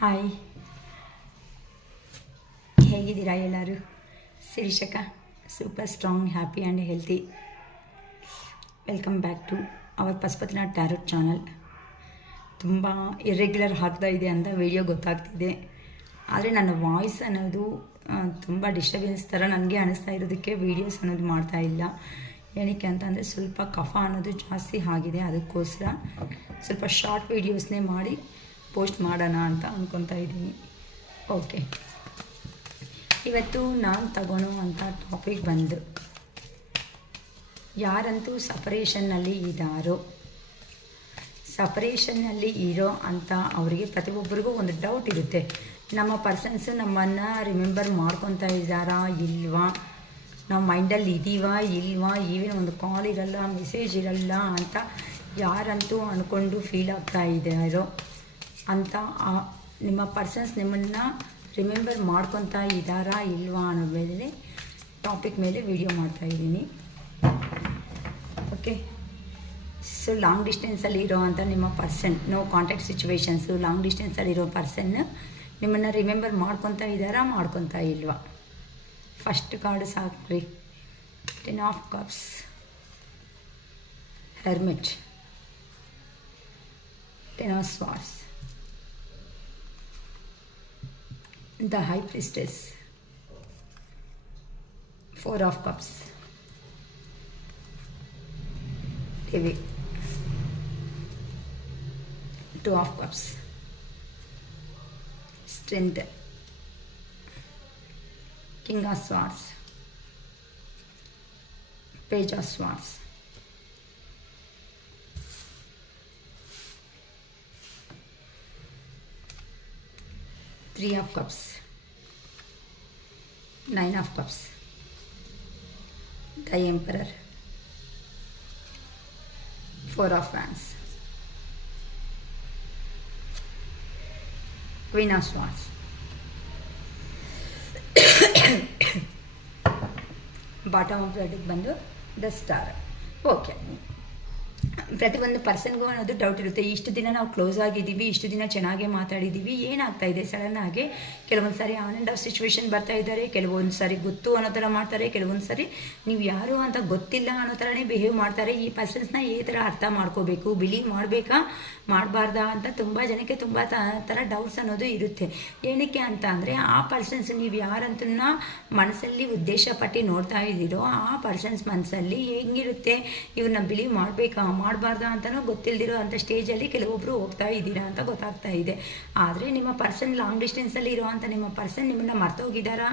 Hi, ಹೇಗಿದ್ದೀರಾ ಎಲ್ಲರೂ? ಶಿರೀಷಕ super strong, happy and healthy. Welcome back to our Pashupatinath tarot channel. ತುಂಬ ಇರ್ರೆಗ್ಯುಲರ್ ಆಗ್ತಾ ಇದೆ ಅಂತ ವಿಡಿಯೋ ಗೊತ್ತಾಗ್ತಿದೆ. ಆದರೆ ನನ್ನ ವಾಯ್ಸ್ ಅನ್ನೋದು ತುಂಬ ಡಿಸ್ಟರ್ಬೆನ್ಸ್ ಥರ ನನಗೆ ಅನ್ನಿಸ್ತಾ ಇರೋದಕ್ಕೆ ವೀಡಿಯೋಸ್ ಅನ್ನೋದು ಮಾಡ್ತಾಯಿಲ್ಲ. ಏನಕ್ಕೆ ಅಂತಂದರೆ ಸ್ವಲ್ಪ ಕಫ ಅನ್ನೋದು ಜಾಸ್ತಿ ಆಗಿದೆ. ಅದಕ್ಕೋಸ್ಕರ ಸ್ವಲ್ಪ ಶಾರ್ಟ್ ವೀಡಿಯೋಸ್ನೇ ಮಾಡಿ ಪೋಸ್ಟ್ ಮಾಡೋಣ ಅಂತ ಅಂದ್ಕೊತಾ ಇದ್ದೀನಿ. ಓಕೆ, ಇವತ್ತು ನಾನು ತಗೊಳ್ಳೋವಂಥ ಟಾಪಿಕ್ ಬಂದು, ಯಾರಂತೂ ಸಪರೇಷನ್ನಲ್ಲಿ ಇದ್ದಾರೋ, ಸಪರೇಷನ್ನಲ್ಲಿ ಇರೋ ಅಂತ ಅವರಿಗೆ ಪ್ರತಿಯೊಬ್ಬರಿಗೂ ಒಂದು ಡೌಟ್ ಇರುತ್ತೆ. ನಮ್ಮ ಪರ್ಸನ್ಸು ನಮ್ಮನ್ನು ರಿಮೆಂಬರ್ ಮಾಡ್ಕೊತಾ ಇದ್ದಾರಾ ಇಲ್ವಾ, ನಾವು ಮೈಂಡಲ್ಲಿ ಇದ್ದೀವಾ ಇಲ್ವಾ, ಈವನ್ ಒಂದು ಕಾಲ್ ಇರಲ್ಲ, ಮೆಸೇಜ್ ಇರಲ್ಲ ಅಂತ ಯಾರಂತೂ ಅಂದ್ಕೊಂಡು ಫೀಲ್ ಆಗ್ತಾ ಇದ್ದಾರೋ ಅಂತ ನಿಮ್ಮ ಪರ್ಸನ್ಸ್ ನಿಮ್ಮನ್ನು ರಿಮೆಂಬರ್ ಮಾಡ್ಕೊತಾ ಇದ್ದಾರಾ ಇಲ್ವಾ ಅನ್ನೋ ಮೇಲೆ ಟಾಪಿಕ್ ಮೇಲೆ ವಿಡಿಯೋ ಮಾಡ್ತಾಯಿದ್ದೀನಿ. ಓಕೆ, ಸೊ ಲಾಂಗ್ ಡಿಸ್ಟೆನ್ಸಲ್ಲಿ ಇರೋ ಅಂಥ ನಿಮ್ಮ person, no contact situations, long ಡಿಸ್ಟೆನ್ಸಲ್ಲಿರೋ ಪರ್ಸನ್ ನಿಮ್ಮನ್ನು ರಿಮೆಂಬರ್ ಮಾಡ್ಕೊತಾ ಇದ್ದಾರಾ ಮಾಡ್ಕೊತಾ ಇಲ್ವಾ? ಫಸ್ಟ್ ಕಾರ್ಡು ಸಾಕ್ರಿ. 10 of cups, hermit, 10 of swords, the high priestess, 4 of cups, Devi, 2 of cups, strength, king of swords, page of swords, Three of cups, 9 of cups, the emperor, 4 of wands, queen of swords, bottom of the deck ಬಂದು the star. Okay, ಪ್ರತಿಯೊಂದು ಪರ್ಸನ್ಗೂ ಅನ್ನೋದು doubt ಇರುತ್ತೆ. ಇಷ್ಟು ದಿನ ನಾವು close ಆಗಿದ್ದೀವಿ, ಇಷ್ಟು ದಿನ ಚೆನ್ನಾಗೇ ಮಾತಾಡಿದ್ದೀವಿ, ಏನಾಗ್ತಾ ಇದೆ ಸಡನ್ನಾಗಿ? ಕೆಲವೊಂದು ಸಾರಿ ಆನ್ ಆ್ಯಂಡ್ ಆಫ್ ಸಿಚುವೇಶನ್ ಬರ್ತಾ ಇದ್ದಾರೆ, ಕೆಲವೊಂದು ಸಾರಿ ಗೊತ್ತು ಅನ್ನೋ ಥರ ಮಾಡ್ತಾರೆ, ಕೆಲವೊಂದು ಸಾರಿ ನೀವು ಯಾರು ಅಂತ ಗೊತ್ತಿಲ್ಲ ಅನ್ನೋ ಥರನೇ ಬಿಹೇವ್ ಮಾಡ್ತಾರೆ. ಈ ಪರ್ಸನ್ಸ್ನ ಈ ಥರ ಅರ್ಥ ಮಾಡ್ಕೋಬೇಕು, ಬಿಲೀವ್ ಮಾಡಬೇಕಾ ಮಾಡಬಾರ್ದಾ ಅಂತ ತುಂಬ ಜನಕ್ಕೆ ತುಂಬ ಥರ ಡೌಟ್ಸ್ ಅನ್ನೋದು ಇರುತ್ತೆ. ಏನಕ್ಕೆ ಅಂತ ಅಂದರೆ, ಆ ಪರ್ಸನ್ಸ್ ನೀವು ಯಾರಂತನ್ನ ಮನಸ್ಸಲ್ಲಿ ಉದ್ದೇಶ ಪಟ್ಟು ನೋಡ್ತಾ ಇದ್ದೀರೋ ಆ ಪರ್ಸನ್ಸ್ ಮನಸ್ಸಲ್ಲಿ ಹೆಂಗಿರುತ್ತೆ, ಇವ್ರನ್ನ ಬಿಲೀವ್ ಮಾಡಬೇಕಾ ಮಾಡಬಾರ್ದಾ ಅಂತಲೂ ಗೊತ್ತಿಲ್ಲದಿರೋ ಅಂಥ ಸ್ಟೇಜಲ್ಲಿ ಕೆಲವೊಬ್ಬರು ಹೋಗ್ತಾ ಇದ್ದೀರಾ ಅಂತ ಗೊತ್ತಾಗ್ತಾ ಇದೆ. ಆದರೆ ನಿಮ್ಮ ಪರ್ಸನ್ ಲಾಂಗ್ ಡಿಸ್ಟೆನ್ಸಲ್ಲಿ ಇರೋ ಅಂಥ ನಿಮ್ಮ ಪರ್ಸನ್ ನಿಮ್ಮನ್ನು ಮರ್ತೋಗಿದ್ದಾರಾ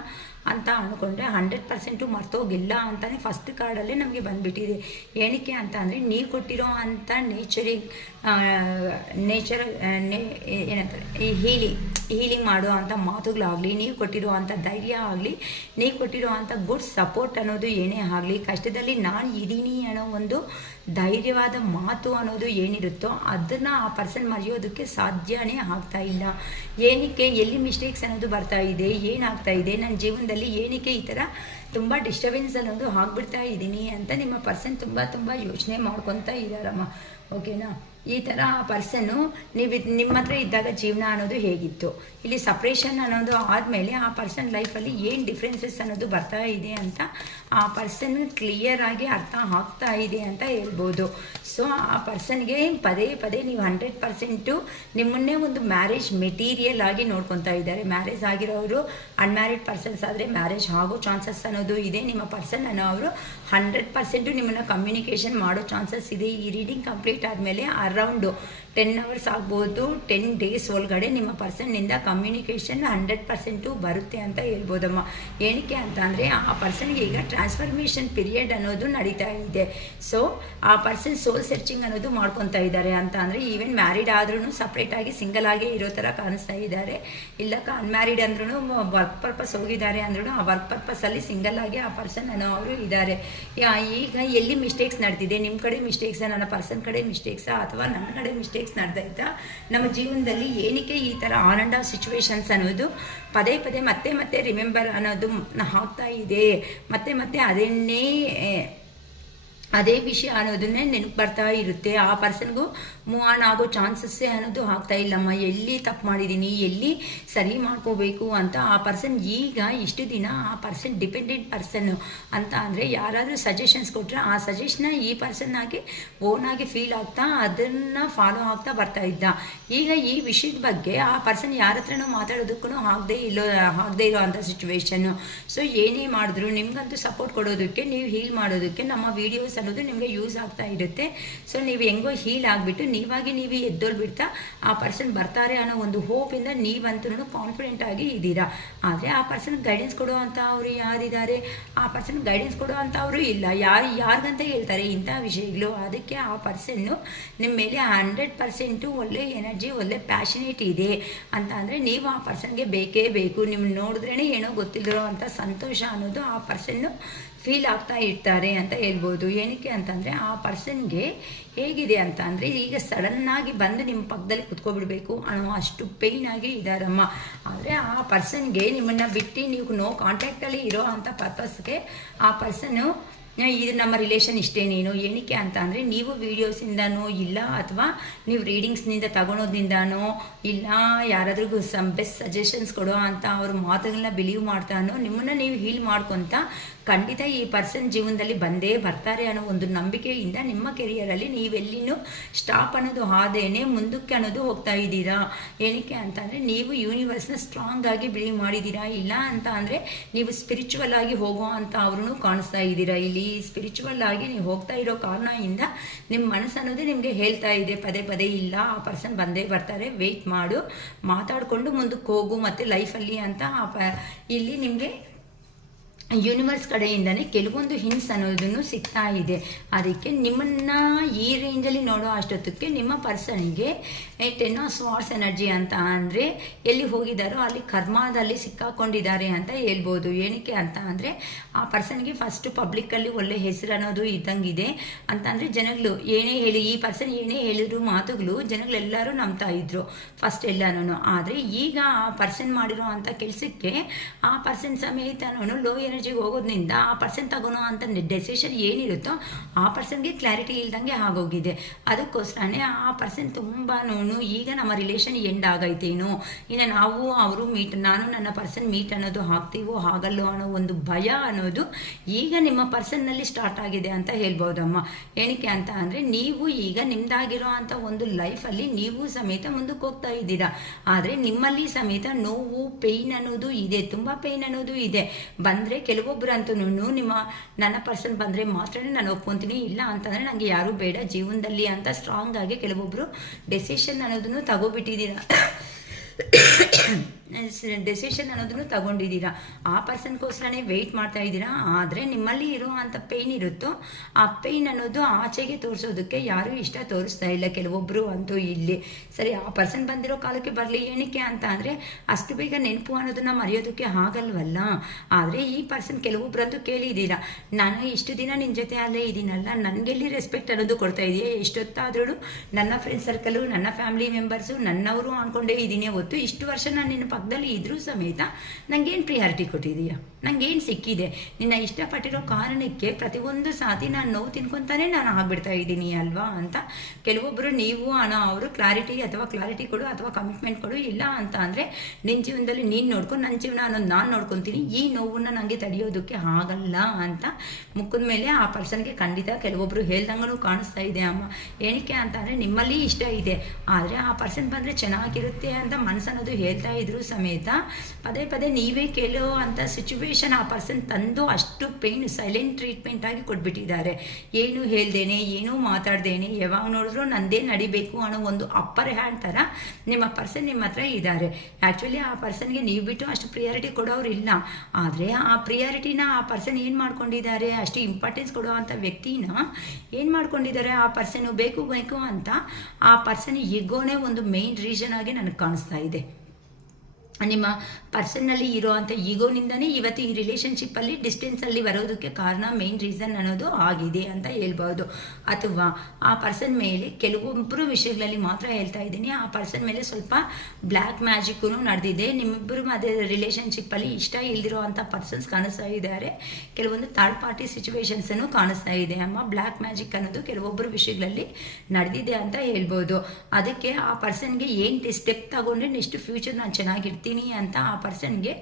ಅಂತ ಅಂದ್ಕೊಂಡ್ರೆ 100% ಮರ್ತೋಗಿಲ್ಲ ಅಂತಲೇ ಫಸ್ಟ್ ಕಾರ್ಡಲ್ಲೇ ನಮಗೆ ಬಂದುಬಿಟ್ಟಿದೆ. ಏನಕ್ಕೆ ಅಂತ ಅಂದರೆ, ನೀವು ಕೊಟ್ಟಿರೋ ಅಂಥ ಏನಂತಾರೆ ಈ ಹೀಲಿಂಗ್ ಮಾಡೋ ಅಂಥ ಮಾತುಗಳಾಗಲಿ, ನೀವು ಕೊಟ್ಟಿರೋ ಅಂಥ ಧೈರ್ಯ ಆಗಲಿ, ನೀವು ಕೊಟ್ಟಿರೋ ಅಂಥ ಗುಡ್ ಸಪೋರ್ಟ್ ಅನ್ನೋದು ಏನೇ ಆಗಲಿ, ಕಷ್ಟದಲ್ಲಿ ನಾನು ಇದ್ದೀನಿ ಅನ್ನೋ ಒಂದು ಧೈರ್ಯವಾದ ಮಾತು ಅನ್ನೋದು ಏನಿರುತ್ತೋ ಅದನ್ನು ಆ ಪರ್ಸನ್ ಮರೆಯೋದಕ್ಕೆ ಸಾಧ್ಯನೇ ಆಗ್ತಾ ಇಲ್ಲ. ಏನಕ್ಕೆ, ಎಲ್ಲಿ ಮಿಸ್ಟೇಕ್ಸ್ ಅನ್ನೋದು ಬರ್ತಾ ಇದೆ, ಏನಾಗ್ತಾ ಇದೆ ನನ್ನ ಜೀವನದಲ್ಲಿ, ಏನಕ್ಕೆ ಈ ಥರ ತುಂಬ ಡಿಸ್ಟರ್ಬೆನ್ಸ್ ಅನ್ನೋದು ಆಗ್ಬಿಡ್ತಾ ಇದ್ದೀನಿ ಅಂತ ನಿಮ್ಮ ಪರ್ಸನ್ ತುಂಬ ಯೋಚನೆ ಮಾಡ್ಕೊತಾ ಇದ್ದಾರಮ್ಮ. ಓಕೆನಾ? ಈ ಥರ ಆ ಪರ್ಸನ್ನು ನಿಮ್ಮ ಹತ್ರ ಇದ್ದಾಗ ಜೀವನ ಅನ್ನೋದು ಹೇಗಿತ್ತು, ಇಲ್ಲಿ ಸಪ್ರೇಷನ್ ಅನ್ನೋದು ಆದಮೇಲೆ ಆ ಪರ್ಸನ್ ಲೈಫಲ್ಲಿ ಏನು ಡಿಫ್ರೆನ್ಸಸ್ ಅನ್ನೋದು ಬರ್ತಾ ಇದೆ ಅಂತ ಆ ಪರ್ಸನ್ ಕ್ಲಿಯರ್ ಆಗಿ ಅರ್ಥ ಆಗ್ತಾ ಇದೆ ಅಂತ ಹೇಳ್ಬೋದು. ಸೊ ಆ ಪರ್ಸನ್ಗೆ ಪದೇ ನೀವು 100% ನಿಮ್ಮನ್ನೇ ಒಂದು ಮ್ಯಾರೇಜ್ ಮೆಟೀರಿಯಲ್ ಆಗಿ ನೋಡ್ಕೊತಾ ಇದ್ದಾರೆ. ಮ್ಯಾರೇಜ್ ಆಗಿರೋರು ಅನ್ಮ್ಯಾರಿಡ್ ಪರ್ಸನ್ಸ್ ಆದರೆ ಮ್ಯಾರೇಜ್ ಆಗೋ ಚಾನ್ಸಸ್ ಅನ್ನೋದು ಇದೆ. ನಿಮ್ಮ ಪರ್ಸನ್ ಅನ್ನೋ ಅವರು 100% ನಿಮ್ಮನ್ನು ಕಮ್ಯುನಿಕೇಷನ್ ಮಾಡೋ ಚಾನ್ಸಸ್ ಇದೆ. ಈ ರೀಡಿಂಗ್ ಕಂಪ್ಲೀಟ್ ಆದಮೇಲೆ ಅರೌಂಡು 10 hours ಆಗ್ಬೋದು, 10 days ಒಳಗಡೆ ನಿಮ್ಮ ಪರ್ಸನ್ನಿಂದ ಕಮ್ಯುನಿಕೇಷನ್ 100% ಬರುತ್ತೆ ಅಂತ ಹೇಳ್ಬೋದಮ್ಮ. ಏನಕ್ಕೆ ಅಂತ ಅಂದರೆ, ಆ ಪರ್ಸನ್ಗೆ ಈಗ ಟ್ರಾನ್ಸ್ಫರ್ಮೇಷನ್ ಪೀರಿಯಡ್ ಅನ್ನೋದು ನಡೀತಾ ಇದೆ. ಸೊ ಆ ಪರ್ಸನ್ ಸೋಲ್ ಸರ್ಚಿಂಗ್ ಅನ್ನೋದು ಮಾಡ್ಕೊತಾ ಇದ್ದಾರೆ ಅಂತ ಅಂದರೆ, ಈವನ್ ಮ್ಯಾರಿಡ್ ಆದ್ರೂ ಸಪ್ರೇಟಾಗಿ ಸಿಂಗಲ್ ಆಗೇ ಇರೋ ಥರ ಕಾಣಿಸ್ತಾ ಇದ್ದಾರೆ. ಇಲ್ಲ ಅನ್ಮ್ಯಾರಿಡ್ ಅಂದ್ರೂ ವರ್ಕ್ ಪರ್ಪಸ್ ಹೋಗಿದ್ದಾರೆ ಅಂದ್ರೂ ಆ ವರ್ಕ್ ಪರ್ಪಸ್ಸಲ್ಲಿ ಸಿಂಗಲ್ ಆಗಿ ಆ ಪರ್ಸನ್ ಅನ್ನೋ ಅವರು ಇದ್ದಾರೆ. ಈಗ ಎಲ್ಲಿ ಮಿಸ್ಟೇಕ್ಸ್ ನಡೆದಿದೆ, ನಿಮ್ಮ ಕಡೆ ಮಿಸ್ಟೇಕ್ಸಾ, ನನ್ನ ಪರ್ಸನ್ ಕಡೆ ಮಿಸ್ಟೇಕ್ಸಾ, ಅಥವಾ ನನ್ನ ಕಡೆ ಮಿಸ್ಟೇಕ್ಸ್ ನಡೆದೈತಾ, ನಮ್ಮ ಜೀವನದಲ್ಲಿ ಏನಕ್ಕೆ ಈ ಥರ ಆನ್ ಆ್ಯಂಡ್ ಆಫ್ ಸಿಚುವೇಶನ್ಸ್ ಅನ್ನೋದು ಪದೇ ಮತ್ತೆ ರಿಮೆಂಬರ್ ಅನ್ನೋದು ಆಗ್ತಾ ಇದೆ, ಮತ್ತೆ ಅದನ್ನೇ ಅದೇ ವಿಷಯ ಅನ್ನೋದನ್ನೇ ನೆನಪು ಬರ್ತಾ ಇರುತ್ತೆ. ಆ ಪರ್ಸನ್ಗೂ ಮೂವ್ ಆನ್ ಆಗೋ ಚಾನ್ಸಸ್ಸೇ ಅನ್ನೋದು ಆಗ್ತಾ ಇಲ್ಲಮ್ಮ. ಎಲ್ಲಿ ತಪ್ಪು ಮಾಡಿದ್ದೀನಿ, ಎಲ್ಲಿ ಸರಿ ಮಾಡ್ಕೋಬೇಕು ಅಂತ ಆ ಪರ್ಸನ್ ಈಗ ಇಷ್ಟು ದಿನ ಆ ಪರ್ಸನ್ ಡಿಪೆಂಡೆಂಟ್ ಪರ್ಸನ್ನು ಅಂತ ಅಂದರೆ ಯಾರಾದರೂ ಸಜೆಷನ್ಸ್ ಕೊಟ್ಟರೆ ಆ ಸಜೆಷನ್ನ ಈ ಪರ್ಸನ್ನಾಗಿ ಓನಾಗಿ ಫೀಲ್ ಆಗ್ತಾ ಅದನ್ನು ಫಾಲೋ ಆಗ್ತಾ ಬರ್ತಾ ಇದ್ದ. ಈಗ ಈ ವಿಷಯದ ಬಗ್ಗೆ ಆ ಪರ್ಸನ್ ಯಾರ ಹತ್ರನೂ ಮಾತಾಡೋದಕ್ಕೂ ಆಗದೇ ಇರೋ ಅಂಥ ಸಿಚುವೇಶನ್ನು. ಸೊ ಏನೇ ಮಾಡಿದ್ರು ನಿಮ್ಗಂತೂ ಸಪೋರ್ಟ್ ಕೊಡೋದಕ್ಕೆ, ನೀವು ಹೀಲ್ ಮಾಡೋದಕ್ಕೆ ನಮ್ಮ ವೀಡಿಯೋಸ್ ಅನ್ನೋದು ನಿಮಗೆ ಯೂಸ್ ಆಗ್ತಾ ಇರುತ್ತೆ. ಸೊ ನೀವು ಹೆಂಗೋ ಹೀಲ್ ಆಗಿಬಿಟ್ಟು ನೀವಾಗಿ ನೀವೇ ಎದ್ದೋಳ್ಬಿಡ್ತಾ ಆ ಪರ್ಸನ್ ಬರ್ತಾರೆ ಅನ್ನೋ ಒಂದು ಹೋಪಿಂದ ನೀವಂತೂ ಕಾನ್ಫಿಡೆಂಟ್ ಆಗಿ ಇದ್ದೀರಾ. ಆದರೆ ಆ ಪರ್ಸನ್ ಗೈಡೆನ್ಸ್ ಕೊಡೋ ಅಂತ ಅವರು ಯಾರಿದ್ದಾರೆ? ಆ ಪರ್ಸನ್ ಗೈಡೆನ್ಸ್ ಕೊಡೋ ಅಂತ ಅವರು ಇಲ್ಲ. ಯಾರಿಗಂತ ಹೇಳ್ತಾರೆ ಇಂಥ ವಿಷಯಗಳು? ಅದಕ್ಕೆ ಆ ಪರ್ಸನ್ನು ನಿಮ್ಮ ಮೇಲೆ 100% ಒಳ್ಳೆ ಎನರ್ಜಿ, ಒಳ್ಳೆ ಪ್ಯಾಷನೇಟ್ ಇದೆ ಅಂತ ಅಂದರೆ ನೀವು ಆ ಪರ್ಸನ್ಗೆ ಬೇಕೇ ಬೇಕು. ನಿಮ್ಮನ್ನು ನೋಡಿದ್ರೇ ಏನೋ ಗೊತ್ತಿಲ್ಲರೋ ಅಂತ ಸಂತೋಷ ಅನ್ನೋದು ಆ ಪರ್ಸನ್ನು ಫೀಲ್ ಆಗ್ತಾ ಇರ್ತಾರೆ ಅಂತ ಹೇಳ್ಬೋದು. ಏನಕ್ಕೆ ಅಂತಂದರೆ ಆ ಪರ್ಸನ್ಗೆ ಹೇಗಿದೆ ಅಂತ ಅಂದರೆ ಈಗ ಸಡನ್ನಾಗಿ ಬಂದು ನಿಮ್ಮ ಪಕ್ಕದಲ್ಲಿ ಕುತ್ಕೊಬಿಡ್ಬೇಕು ಅನ್ನೋ ಅಷ್ಟು ಪೇಯ್ನಾಗಿ ಇದ್ದಾರಮ್ಮ. ಆದರೆ ಆ ಪರ್ಸನ್ಗೆ ನಿಮ್ಮನ್ನು ಬಿಟ್ಟು ನೀವು ನೋ ಕಾಂಟ್ಯಾಕ್ಟಲ್ಲಿ ಇರೋ ಅಂಥ ಪರ್ಪಸ್ಗೆ ಆ ಪರ್ಸನ್ನು ಇದು ನಮ್ಮ ರಿಲೇಷನ್ ಇಷ್ಟೇ ನೀನು. ಏನಕ್ಕೆ ಅಂತ ಅಂದರೆ ನೀವು ವೀಡಿಯೋಸಿಂದನೋ ಇಲ್ಲ ಅಥವಾ ನೀವು ರೀಡಿಂಗ್ಸ್ನಿಂದ ತಗೊಳೋದ್ರಿಂದನೋ ಇಲ್ಲ ಯಾರಾದ್ರೂ ಬೆಸ್ಟ್ ಸಜೆಷನ್ಸ್ ಕೊಡೋ ಅಂತ ಅವ್ರ ಮಾತುಗಳನ್ನ ಬಿಲೀವ್ ಮಾಡ್ತಾನೋ ನಿಮ್ಮನ್ನು ನೀವು ಹೀಲ್ ಮಾಡ್ಕೊತ ಖಂಡಿತ ಈ ಪರ್ಸನ್ ಜೀವನದಲ್ಲಿ ಬಂದೇ ಬರ್ತಾರೆ ಅನ್ನೋ ಒಂದು ನಂಬಿಕೆಯಿಂದ ನಿಮ್ಮ ಕೆರಿಯರಲ್ಲಿ ನೀವೆಲ್ಲಿನೂ ಸ್ಟಾಪ್ ಅನ್ನೋದು ಆದೇನೆ ಮುಂದಕ್ಕೆ ಅನ್ನೋದು ಹೋಗ್ತಾ ಇದ್ದೀರಾ. ಏನಕ್ಕೆ ಅಂತಂದರೆ ನೀವು ಯೂನಿವರ್ಸ್ನ ಸ್ಟ್ರಾಂಗ್ ಆಗಿ ಬಿಲೀವ್ ಮಾಡಿದ್ದೀರಾ. ಇಲ್ಲ ಅಂತ ಅಂದರೆ ನೀವು ಸ್ಪಿರಿಚುವಲ್ ಆಗಿ ಹೋಗೋ ಅಂತ ಅವ್ರೂ ಕಾಣಿಸ್ತಾ ಇದ್ದೀರಾ. ಇಲ್ಲಿ ಸ್ಪಿರಿಚುವಲ್ ಆಗಿ ನೀವು ಹೋಗ್ತಾ ಇರೋ ಕಾರಣದಿಂದ ನಿಮ್ಮ ಮನಸ್ಸು ಅನ್ನೋದು ನಿಮಗೆ ಹೇಳ್ತಾ ಇದೆ ಪದೇ ಪದೇ, ಇಲ್ಲ ಆ ಪರ್ಸನ್ ಬಂದೇ ಬರ್ತಾರೆ, ವೆಯ್ಟ್ ಮಾಡು, ಮಾತಾಡಿಕೊಂಡು ಮುಂದಕ್ಕೆ ಹೋಗು ಮತ್ತು ಲೈಫಲ್ಲಿ ಅಂತ ಇಲ್ಲಿ ನಿಮಗೆ ಯೂನಿವರ್ಸ್ ಕಡೆಯಿಂದನೇ ಕೆಲವೊಂದು ಹಿಂಟ್ಸ್ ಅನ್ನೋದನ್ನು ಸಿಗ್ತಾ ಇದೆ. ಅದಕ್ಕೆ ನಿಮ್ಮನ್ನು ಈ ರೇಂಜಲ್ಲಿ ನೋಡೋ ಅಷ್ಟೊತ್ತಕ್ಕೆ ನಿಮ್ಮ ಪರ್ಸನಿಗೆ 10 ಆಫ್ ಸ್ವಾರ್ಡ್ಸ್ ಎನರ್ಜಿ ಅಂತ ಅಂದರೆ ಎಲ್ಲಿ ಹೋಗಿದ್ದಾರೋ ಅಲ್ಲಿ ಕರ್ಮದಲ್ಲಿ ಸಿಕ್ಕಾಕೊಂಡಿದ್ದಾರೆ ಅಂತ ಹೇಳ್ಬೋದು. ಏನಕ್ಕೆ ಅಂತ ಅಂದರೆ ಆ ಪರ್ಸನ್ಗೆ ಫಸ್ಟು ಪಬ್ಲಿಕ್ಕಲ್ಲಿ ಒಳ್ಳೆ ಹೆಸರು ಅನ್ನೋದು ಇದ್ದಂಗಿದೆ ಅಂತಂದರೆ ಜನಗಳು ಏನೇ ಹೇಳಿ, ಈ ಪರ್ಸನ್ ಏನೇ ಹೇಳಿದ್ರು ಮಾತುಗಳು ಜನಗಳೆಲ್ಲರೂ ನಂಬ್ತಾ ಇದ್ರು ಫಸ್ಟ್ ಎಲ್ಲನೂ. ಆದರೆ ಈಗ ಆ ಪರ್ಸನ್ ಮಾಡಿರೋ ಅಂಥ ಕೆಲಸಕ್ಕೆ ಆ ಪರ್ಸನ್ ಸಮೇತನೂ ಲೋ ಎನರ್ಜಿಗೆ ಹೋಗೋದ್ರಿಂದ ಆ ಪರ್ಸನ್ ತಗೊಳೋ ಅಂತ ಡೆಸಿಷನ್ ಏನಿರುತ್ತೋ ಆ ಪರ್ಸನ್ಗೆ ಕ್ಲಾರಿಟಿ ಇಲ್ದಂಗೆ ಆಗೋಗಿದೆ. ಅದಕ್ಕೋಸ್ಕರನೇ ಆ ಪರ್ಸನ್ ತುಂಬಾ ಈಗ ನಮ್ಮ ರಿಲೇಷನ್ ಎಂಡ್ ಆಗೈತೇನೋ, ಇನ್ನು ನಾವು ಅವರು ನಾನು ನನ್ನ ಪರ್ಸನ್ ಮೀಟ್ ಅನ್ನೋದು ಆಗ್ತೀವೋ ಆಗಲ್ಲೋ ಅನ್ನೋ ಒಂದು ಭಯ ಅನ್ನೋದು ಈಗ ನಿಮ್ಮ ಪರ್ಸನ್ನಲ್ಲಿ ಸ್ಟಾರ್ಟ್ ಆಗಿದೆ ಅಂತ ಹೇಳ್ಬೋದಮ್ಮ. ಏನಕ್ಕೆ ಅಂತ ಅಂದರೆ ನೀವು ಈಗ ನಿಮ್ದಾಗಿರೋ ಅಂಥ ಒಂದು ಲೈಫಲ್ಲಿ ನೀವು ಸಮೇತ ಮುಂದಕ್ಕೆ ಹೋಗ್ತಾ ಇದ್ದೀರಾ. ಆದರೆ ನಿಮ್ಮಲ್ಲಿ ಸಮೇತ ನೋವು, ಪೇಯ್ನ್ ಅನ್ನೋದು ಇದೆ, ತುಂಬ ಪೇಯ್ನ್ ಅನ್ನೋದು ಇದೆ. ಬಂದರೆ ಕೆಲವೊಬ್ಬರು ಅಂತೂ ನನ್ನ ಪರ್ಸನ್ ಬಂದರೆ ಮಾತ್ರ ನಾನು ಒಪ್ಕೊತೀನಿ, ಇಲ್ಲ ಅಂತಂದರೆ ನನಗೆ ಯಾರೂ ಬೇಡ ಜೀವನದಲ್ಲಿ ಅಂತ ಸ್ಟ್ರಾಂಗ್ ಆಗಿ ಕೆಲವೊಬ್ಬರು ಡೆಸಿಷನ್ ಅನ್ನೋದನ್ನು ತಗೋಬಿಟ್ಟಿದ್ದೀರಾ. ಡೆಸಿಷನ್ ಅನ್ನೋದನ್ನು ತಗೊಂಡಿದ್ದೀರಾ. ಆ ಪರ್ಸನ್ಗೋಸ್ಕರನೇ ವೆಯ್ಟ್ ಮಾಡ್ತಾ ಇದ್ದೀರಾ. ಆದರೆ ನಿಮ್ಮಲ್ಲಿ ಇರೋ ಅಂಥ ಪೇಯ್ನ್ ಇರುತ್ತೋ ಆ ಪೇಯ್ನ್ ಅನ್ನೋದು ಆಚೆಗೆ ತೋರಿಸೋದಕ್ಕೆ ಯಾರೂ ಇಷ್ಟ ತೋರಿಸ್ತಾ ಇಲ್ಲ ಕೆಲವೊಬ್ಬರು ಅಂತೂ ಇಲ್ಲಿ. ಸರಿ, ಆ ಪರ್ಸನ್ ಬಂದಿರೋ ಕಾಲಕ್ಕೆ ಬರಲಿ. ಏನಕ್ಕೆ ಅಂತ ಅಂದರೆ ಅಷ್ಟು ಬೇಗ ನೆನಪು ಅನ್ನೋದನ್ನು ಮರೆಯೋದಕ್ಕೆ ಆಗಲ್ವಲ್ಲ. ಆದರೆ ಈ ಪರ್ಸನ್ ಕೆಲವೊಬ್ಬರಂತೂ ಕೇಳಿದ್ದೀರಾ, ನಾನು ಇಷ್ಟು ದಿನ ನಿನ್ನ ಜೊತೆ ಅಲ್ಲೇ ಇದ್ದೀನಲ್ಲ, ನನಗೆಲ್ಲಿ ರೆಸ್ಪೆಕ್ಟ್ ಅನ್ನೋದು ಕೊಡ್ತಾ ಇದೆಯಾ? ಎಷ್ಟೊತ್ತಾದ್ರೂ ನನ್ನ ಫ್ರೆಂಡ್ ಸರ್ಕಲು, ನನ್ನ ಫ್ಯಾಮಿಲಿ ಮೆಂಬರ್ಸು, ನನ್ನವರು ಅಂದ್ಕೊಂಡೇ ಇದ್ದೀನಿ ಹೊತ್ತು ಇಷ್ಟು ವರ್ಷ ನಾನು ನಿನ್ನ ಪಕ್ಕದಲ್ಲಿ ಇದ್ರೂ ಸಮೇತ ನನಗೇನು ಪ್ರಿಯಾರಿಟಿ ಕೊಟ್ಟಿದೀಯಾ? ನನಗೇನು ಸಿಕ್ಕಿದೆ? ನಿನ್ನ ಇಷ್ಟಪಟ್ಟಿರೋ ಕಾರಣಕ್ಕೆ ಪ್ರತಿಯೊಂದು ಸಾತಿ ನಾನು ನೋವು ತಿನ್ಕೊತಾನೆ ನಾನು ಆಗ್ಬಿಡ್ತಾ ಇದ್ದೀನಿ ಅಲ್ವಾ ಅಂತ ಕೆಲವೊಬ್ಬರು ನೀವು ಅವರು ಕ್ಲಾರಿಟಿ ಕೊಡು ಅಥವಾ ಕಮಿಟ್ಮೆಂಟ್ ಕೊಡು. ಇಲ್ಲ ಅಂತ ಅಂದರೆ ನಿನ್ನ ಜೀವನದಲ್ಲಿ ನೀನು ನೋಡ್ಕೊಂಡು ನನ್ನ ಜೀವನ ಅನ್ನೋದು ನಾನು ನೋಡ್ಕೊತೀನಿ, ಈ ನೋವನ್ನು ನನಗೆ ತಡೆಯೋದಕ್ಕೆ ಆಗಲ್ಲ ಅಂತ ಮುಖದ ಮೇಲೆ ಆ ಪರ್ಸನ್ಗೆ ಖಂಡಿತ ಕೆಲವೊಬ್ಬರು ಹೇಳ್ದಂಗೂ ಕಾಣಿಸ್ತಾ ಇದೆ ಅಮ್ಮ. ಏನಕ್ಕೆ ಅಂತ ಅಂದರೆ ನಿಮ್ಮಲ್ಲಿ ಇಷ್ಟ ಇದೆ, ಆದರೆ ಆ ಪರ್ಸನ್ ಬಂದರೆ ಚೆನ್ನಾಗಿರುತ್ತೆ ಅಂತ ಮನಸ್ಸನ್ನೋದು ಹೇಳ್ತಾ ಇದ್ರು ಸಮೇತ ಪದೇ ಪದೇ ನೀವೇ ಕೇಳೋ ಅಂಥ ಸಿಚುವೇಶನ್ ಆ ಪರ್ಸನ್ ತಂದು ಅಷ್ಟು ಪೇಯ್ನ್ ಸೈಲೆಂಟ್ ಟ್ರೀಟ್ಮೆಂಟ್ ಆಗಿ ಕೊಟ್ಬಿಟ್ಟಿದ್ದಾರೆ. ಏನು ಹೇಳ್ದೇನೆ, ಏನೂ ಮಾತಾಡ್ದೇನೆ, ಯಾವಾಗ ನೋಡಿದ್ರು ನಂದೇ ನಡಿಬೇಕು ಅನ್ನೋ ಒಂದು ಅಪ್ಪರ್ ಹ್ಯಾಂಡ್ ಥರ ನಿಮ್ಮ ಪರ್ಸನ್ ನಿಮ್ಮ ಹತ್ರ ಇದ್ದಾರೆ. ಆ್ಯಕ್ಚುಲಿ ಆ ಪರ್ಸನ್ಗೆ ನೀವು ಬಿಟ್ಟು ಅಷ್ಟು ಪ್ರಿಯಾರಿಟಿ ಕೊಡೋರು ಇಲ್ಲ. ಆದರೆ ಆ ಪ್ರಿಯಾರಿಟಿನ ಆ ಪರ್ಸನ್ ಏನು ಮಾಡ್ಕೊಂಡಿದ್ದಾರೆ, ಅಷ್ಟು ಇಂಪಾರ್ಟೆನ್ಸ್ ಕೊಡೋ ಅಂಥ ವ್ಯಕ್ತಿನ ಏನು ಮಾಡ್ಕೊಂಡಿದ್ದಾರೆ ಆ ಪರ್ಸನ್ ಬೇಕು ಅಂತ ಆ ಪರ್ಸನ್ ಈಗೋನೇ ಒಂದು ಮೇನ್ ರೀಸನ್ ಆಗಿ ನನಗೆ ಕಾಣಿಸ್ತಾ ಇದೆ. ನಿಮ್ಮ ಪರ್ಸನ್ನಲ್ಲಿ ಇರೋ ಅಂಥ ಈಗೋನಿಂದನೇ ಇವತ್ತು ಈ ರಿಲೇಷನ್ಶಿಪ್ಪಲ್ಲಿ ಡಿಸ್ಟೆನ್ಸಲ್ಲಿ ಬರೋದಕ್ಕೆ ಕಾರಣ ಮೇನ್ ರೀಸನ್ ಅನ್ನೋದು ಆಗಿದೆ ಅಂತ ಹೇಳ್ಬೋದು. ಅಥವಾ ಆ ಪರ್ಸನ್ ಮೇಲೆ ಕೆಲವೊಬ್ಬರು ವಿಷಯಗಳಲ್ಲಿ ಮಾತ್ರ ಹೇಳ್ತಾ ಇದ್ದೀನಿ, ಆ ಪರ್ಸನ್ ಮೇಲೆ ಸ್ವಲ್ಪ ಬ್ಲ್ಯಾಕ್ ಮ್ಯಾಜಿಕ್ಕೂ ನಡೆದಿದೆ. ನಿಮ್ಮಿಬ್ಬರು ಅದೇ ರಿಲೇಷನ್ಶಿಪ್ಪಲ್ಲಿ ಇಷ್ಟ ಇಲ್ದಿರೋ ಅಂಥ ಪರ್ಸನ್ಸ್ ಕಾಣಿಸ್ತಾ ಇದ್ದಾರೆ. ಕೆಲವೊಂದು ಥರ್ಡ್ ಪಾರ್ಟಿ ಸಿಚುವೇಶನ್ಸನ್ನು ಕಾಣಿಸ್ತಾ ಇದೆ ಅಮ್ಮ. ಬ್ಲ್ಯಾಕ್ ಮ್ಯಾಜಿಕ್ ಅನ್ನೋದು ಕೆಲವೊಬ್ಬರು ವಿಷಯಗಳಲ್ಲಿ ನಡೆದಿದೆ ಅಂತ ಹೇಳ್ಬೋದು. ಅದಕ್ಕೆ ಆ ಪರ್ಸನ್ಗೆ ಏನು ಸ್ಟೆಪ್ ತಗೊಂಡ್ರೆ ನೆಕ್ಸ್ಟ್ ಫ್ಯೂಚರ್ ನಾನು ಚೆನ್ನಾಗಿರ್ತೀನಿ ಅಂತ ಆ ಪರ್ಸನ್ಗೆ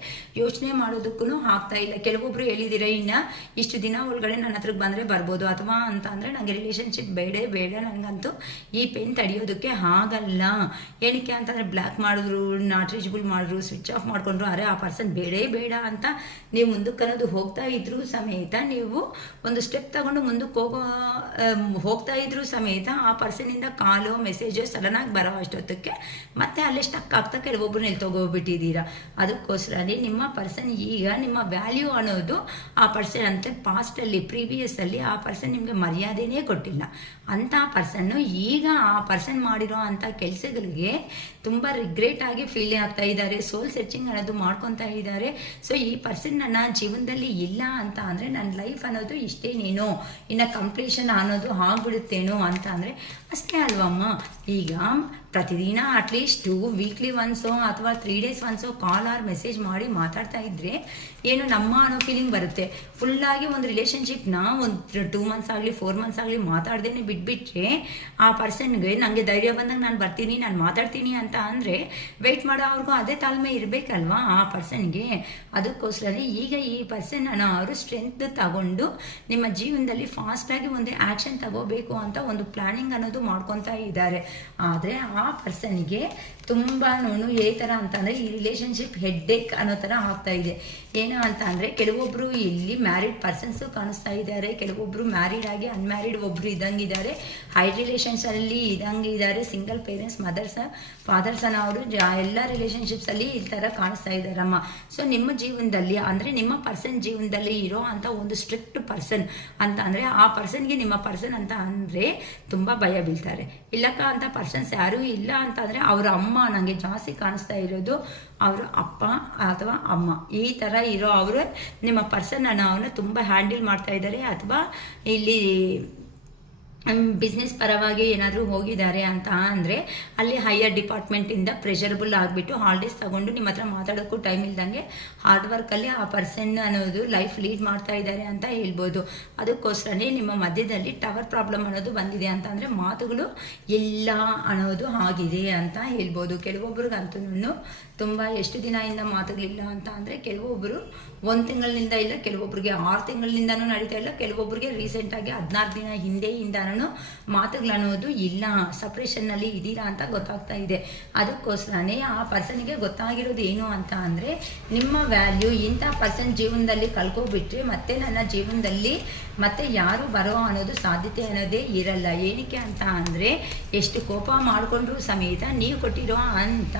ಯೋಚನೆ ಮಾಡೋದಕ್ಕೂ ಆಗ್ತಾ ಇಲ್ಲ. ಕೆಲವೊಬ್ರು ಹೇಳಿದಿರ ಇನ್ನು ಇಷ್ಟು ದಿನ ಒಳಗಡೆ ನನ್ನ ಹತ್ರಕ್ಕೆ ಬಂದರೆ ಬರ್ಬೋದು, ಅಥವಾ ಅಂತ ಅಂದರೆ ನನಗೆ ರಿಲೇಷನ್ಶಿಪ್ ಬೇಡ, ನನಗಂತೂ ಈ ಪೇನ್ ತಡೆಯೋದಕ್ಕೆ ಆಗಲ್ಲ. ಏನಕ್ಕೆ ಅಂತಂದರೆ ಬ್ಲ್ಯಾಕ್ ಮಾಡಿದ್ರು, ನಾಟ್ ರೀಚಬಲ್ ಮಾಡಿದ್ರು, ಸ್ವಿಚ್ ಆಫ್ ಮಾಡ್ಕೊಂಡ್ರು, ಅರೆ ಆ ಪರ್ಸನ್ ಬೇಡ ಅಂತ ನೀವು ಮುಂದಕ್ಕೆ ಅನ್ನೋದು ಹೋಗ್ತಾ ಇದ್ರು ಸಮೇತ, ನೀವು ಒಂದು ಸ್ಟೆಪ್ ತಗೊಂಡು ಮುಂದಕ್ಕೆ ಹೋಗ್ತಾ ಇದ್ರು ಸಮೇತ ಆ ಪರ್ಸನಿಂದ ಕಾಲು ಮೆಸೇಜು ಸಡನ್ನಾಗಿ ಬರೋ ಅಷ್ಟೊತ್ತಕ್ಕೆ ಮತ್ತೆ ಅಲ್ಲೇ ಸ್ಟಕ್ ಆಗ್ತಾ ಕೆಲವೊಬ್ಬರು ನಿಲ್ತೋಗೋಗ್ಬಿಟ್ಟಿದ್ದೀರಾ. ಅದಕ್ಕೋಸ್ಕರನೇ ನಿಮ್ಮ ಪರ್ಸನ್ ಈಗ ನಿಮ್ಮ ವ್ಯಾಲ್ಯೂ ಅನ್ನೋದು ಆ ಪರ್ಸನ್ ಅಂತ ಪಾಸ್ಟಲ್ಲಿ ಪ್ರೀವಿಯಸ್ಸಲ್ಲಿ ಆ ಪರ್ಸನ್ ನಿಮಗೆ ಮರ್ಯಾದೆನೇ ಕೊಟ್ಟಿಲ್ಲ. ಅಂಥ ಪರ್ಸನ್ನು ಈಗ ಆ ಪರ್ಸನ್ ಮಾಡಿರೋ ಅಂಥ ಕೆಲಸಗಳಿಗೆ ತುಂಬ ರಿಗ್ರೆಟ್ ಆಗಿ ಫೀಲ್ ಆಗ್ತಾ ಇದ್ದಾರೆ. ಸೋಲ್ ಸರ್ಚಿಂಗ್ ಅನ್ನೋದು ಮಾಡ್ಕೊತಾ ಇದ್ದಾರೆ. ಸೊ ಈ ಪರ್ಸನ್ ನನ್ನ ಜೀವನದಲ್ಲಿ ಇಲ್ಲ ಅಂತ ಅಂದರೆ ನನ್ನ ಲೈಫ್ ಅನ್ನೋದು ಇಷ್ಟೇನೇನೋ, ಇನ್ನು ಕಂಪ್ಲೀಷನ್ ಅನ್ನೋದು ಆಗ್ಬಿಡುತ್ತೇನೋ ಅಂತ ಅಂದರೆ ಅಷ್ಟೇ ಅಲ್ವಮ್ಮ. ಈಗ ಪ್ರತಿದಿನ ಅಟ್ಲೀಸ್ಟ್ ವೀಕ್ಲಿ ಒನ್ಸೋ ಅಥವಾ 3 days ಒನ್ಸೋ ಕಾಲ್ ಆರ್ ಮೆಸೇಜ್ ಮಾಡಿ ಮಾತಾಡ್ತಾ ಇದ್ರೆ ಏನು ನಮ್ಮ ಅನ್ನೋ ಫೀಲಿಂಗ್ ಬರುತ್ತೆ. ಫುಲ್ಲಾಗಿ ಒಂದು ರಿಲೇಷನ್ಶಿಪ್ನ ಒಂದು 2 months ಆಗಲಿ 4 months ಆಗಲಿ ಮಾತಾಡ್ದೇನೆ ಬಿಟ್ಬಿಟ್ರೆ ಆ ಪರ್ಸನ್ಗೆ ನನಗೆ ಧೈರ್ಯ ಬಂದಾಗ ನಾನು ಬರ್ತೀನಿ, ನಾನು ಮಾತಾಡ್ತೀನಿ ಅಂತ ಅಂದರೆ ವೆಯ್ಟ್ ಮಾಡೋ ಅವ್ರಿಗೂ ಅದೇ ತಾಳ್ಮೆ ಇರಬೇಕಲ್ವಾ ಆ ಪರ್ಸನ್ಗೆ. ಅದಕ್ಕೋಸ್ಕರ ಈಗ ಈ ಪರ್ಸನ್ ಅವರು ಸ್ಟ್ರೆಂತ್ ತಗೊಂಡು ನಿಮ್ಮ ಜೀವನದಲ್ಲಿ ಫಾಸ್ಟಾಗಿ ಒಂದು ಆ್ಯಕ್ಷನ್ ತಗೋಬೇಕು ಅಂತ ಒಂದು ಪ್ಲಾನಿಂಗ್ ಅನ್ನೋದು ಮಾಡ್ಕೊತಾ ಇದ್ದಾರೆ. ಆದರೆ ಆ ಪರ್ಸನ್ಗೆ ತುಂಬ ಈ ಥರ ಅಂತಂದರೆ ಈ ರಿಲೇಷನ್ಶಿಪ್ ಹೆಡ್ಡೇಕ್ ಅನ್ನೋ ಥರ ಆಗ್ತಾ ಇದೆ. ಏನು ಅಂತ ಅಂದರೆ ಕೆಲವೊಬ್ಬರು ಇಲ್ಲಿ ಮ್ಯಾರಿಡ್ ಪರ್ಸನ್ಸು ಕಾಣಿಸ್ತಾ ಇದ್ದಾರೆ, ಕೆಲವೊಬ್ಬರು ಮ್ಯಾರಿಡ್ ಆಗಿ ಅನ್ಮ್ಯಾರಿಡ್ ಒಬ್ಬರು ಇದ್ದಂಗಿದ್ದಾರೆ, ಹೈ ರಿಲೇಷನ್ಸಲ್ಲಿ ಇದ್ದಂಗಿದ್ದಾರೆ, ಸಿಂಗಲ್ ಪೇರೆಂಟ್ಸ್ ಫಾದರ್ಸ್ ಅನ್ನೋರು ಎಲ್ಲ ರಿಲೇಷನ್ಶಿಪ್ಸಲ್ಲಿ ಈ ಥರ ಕಾಣಿಸ್ತಾ ಇದ್ದಾರಮ್ಮ. ಸೊ ನಿಮ್ಮ ಜೀವನದಲ್ಲಿ ಅಂದರೆ ನಿಮ್ಮ ಪರ್ಸನ್ ಜೀವನದಲ್ಲಿ ಇರೋ ಅಂಥ ಒಂದು ಸ್ಟ್ರಿಕ್ಟ್ ಪರ್ಸನ್ ಅಂತ ಅಂದರೆ ಆ ಪರ್ಸನ್ಗೆ ನಿಮ್ಮ ಪರ್ಸನ್ ಅಂತ ಅಂದರೆ ತುಂಬ ಭಯ ಬೀಳ್ತಾರೆ. ಇಲ್ಲಕ್ಕ ಅಂತ ಪರ್ಸನ್ಸ್ ಯಾರೂ ಇಲ್ಲ ಅಂತ ಅಂದರೆ ಅವರ ಅಮ್ಮ ನನಗೆ ಜಾಸ್ತಿ ಕಾಣಿಸ್ತಾ ಇರೋದು, ಅವರ ಅಪ್ಪ ಅಥವಾ ಅಮ್ಮ ಈ ಥರ ಇರೋ ಅವರು ನಿಮ್ಮ ಪರ್ಸನನ್ನು ಅವನ್ನ ತುಂಬ ಹ್ಯಾಂಡಲ್ ಮಾಡ್ತಾ ಇದ್ದಾರೆ. ಅಥವಾ ಇಲ್ಲಿ ಬಿಸ್ನೆಸ್ ಪರವಾಗಿ ಏನಾದರೂ ಹೋಗಿದ್ದಾರೆ ಅಂತ ಅಂದರೆ ಅಲ್ಲಿ ಹೈಯರ್ ಡಿಪಾರ್ಟ್ಮೆಂಟಿಂದ ಪ್ರೆಷರಬಲ್ ಆಗಿಬಿಟ್ಟು ಹಾಲಿಡೇಸ್ ತಗೊಂಡು ನಿಮ್ಮ ಹತ್ರ ಮಾತಾಡೋಕ್ಕೂ ಟೈಮ್ ಇಲ್ದಂಗೆ ಹಾರ್ಡ್ ವರ್ಕಲ್ಲಿ ಆ ಪರ್ಸನ್ ಅನ್ನೋದು ಲೈಫ್ ಲೀಡ್ ಮಾಡ್ತಾ ಇದ್ದಾರೆ ಅಂತ ಹೇಳ್ಬೋದು. ಅದಕ್ಕೋಸ್ಕರನೇ ನಿಮ್ಮ ಮಧ್ಯದಲ್ಲಿ ಟವರ್ ಪ್ರಾಬ್ಲಮ್ ಅನ್ನೋದು ಬಂದಿದೆ ಅಂತ ಅಂದರೆ ಮಾತುಗಳು ಇಲ್ಲ ಅನ್ನೋದು ಆಗಿದೆ ಅಂತ ಹೇಳ್ಬೋದು. ಕೆಲವೊಬ್ರಿಗಂತೂ ತುಂಬ ಎಷ್ಟು ದಿನದಿಂದ ಮಾತುಗಳಿಲ್ಲ ಅಂತ ಅಂದರೆ ಕೆಲವೊಬ್ಬರು 1 ತಿಂಗಳಿನಿಂದ ಇಲ್ಲ, ಕೆಲವೊಬ್ಬರಿಗೆ 6 ತಿಂಗಳಿಂದನೂ ನಡೀತಾ ಇಲ್ಲ, ಕೆಲವೊಬ್ಬರಿಗೆ ರೀಸೆಂಟಾಗಿ 14 ದಿನ ಹಿಂದೆಯಿಂದನೂ ಮಾತುಗಳನ್ನೋದು ಇಲ್ಲ, ಸಪ್ರೇಷನ್ನಲ್ಲಿ ಇದ್ದೀರಾ ಅಂತ ಗೊತ್ತಾಗ್ತಾ ಇದೆ. ಅದಕ್ಕೋಸ್ಕರನೇ ಆ ಪರ್ಸನ್ಗೆ ಗೊತ್ತಾಗಿರೋದು ಏನು ಅಂತ ಅಂದರೆ ನಿಮ್ಮ ವ್ಯಾಲ್ಯೂ ಇಂಥ ಪರ್ಸನ್ ಜೀವನದಲ್ಲಿ ಕಳ್ಕೊಬಿಟ್ರೆ ಮತ್ತೆ ನನ್ನ ಜೀವನದಲ್ಲಿ ಮತ್ತೆ ಯಾರು ಬರೋ ಅನ್ನೋದು ಸಾಧ್ಯತೆ ಅನ್ನೋದೇ ಇರಲ್ಲ. ಏನಕ್ಕೆ ಅಂತ ಅಂದರೆ ಎಷ್ಟು ಕೋಪ ಮಾಡಿಕೊಂಡ್ರೂ ಸಮೇತ ನೀವು ಕೊಟ್ಟಿರೋ ಅಂಥ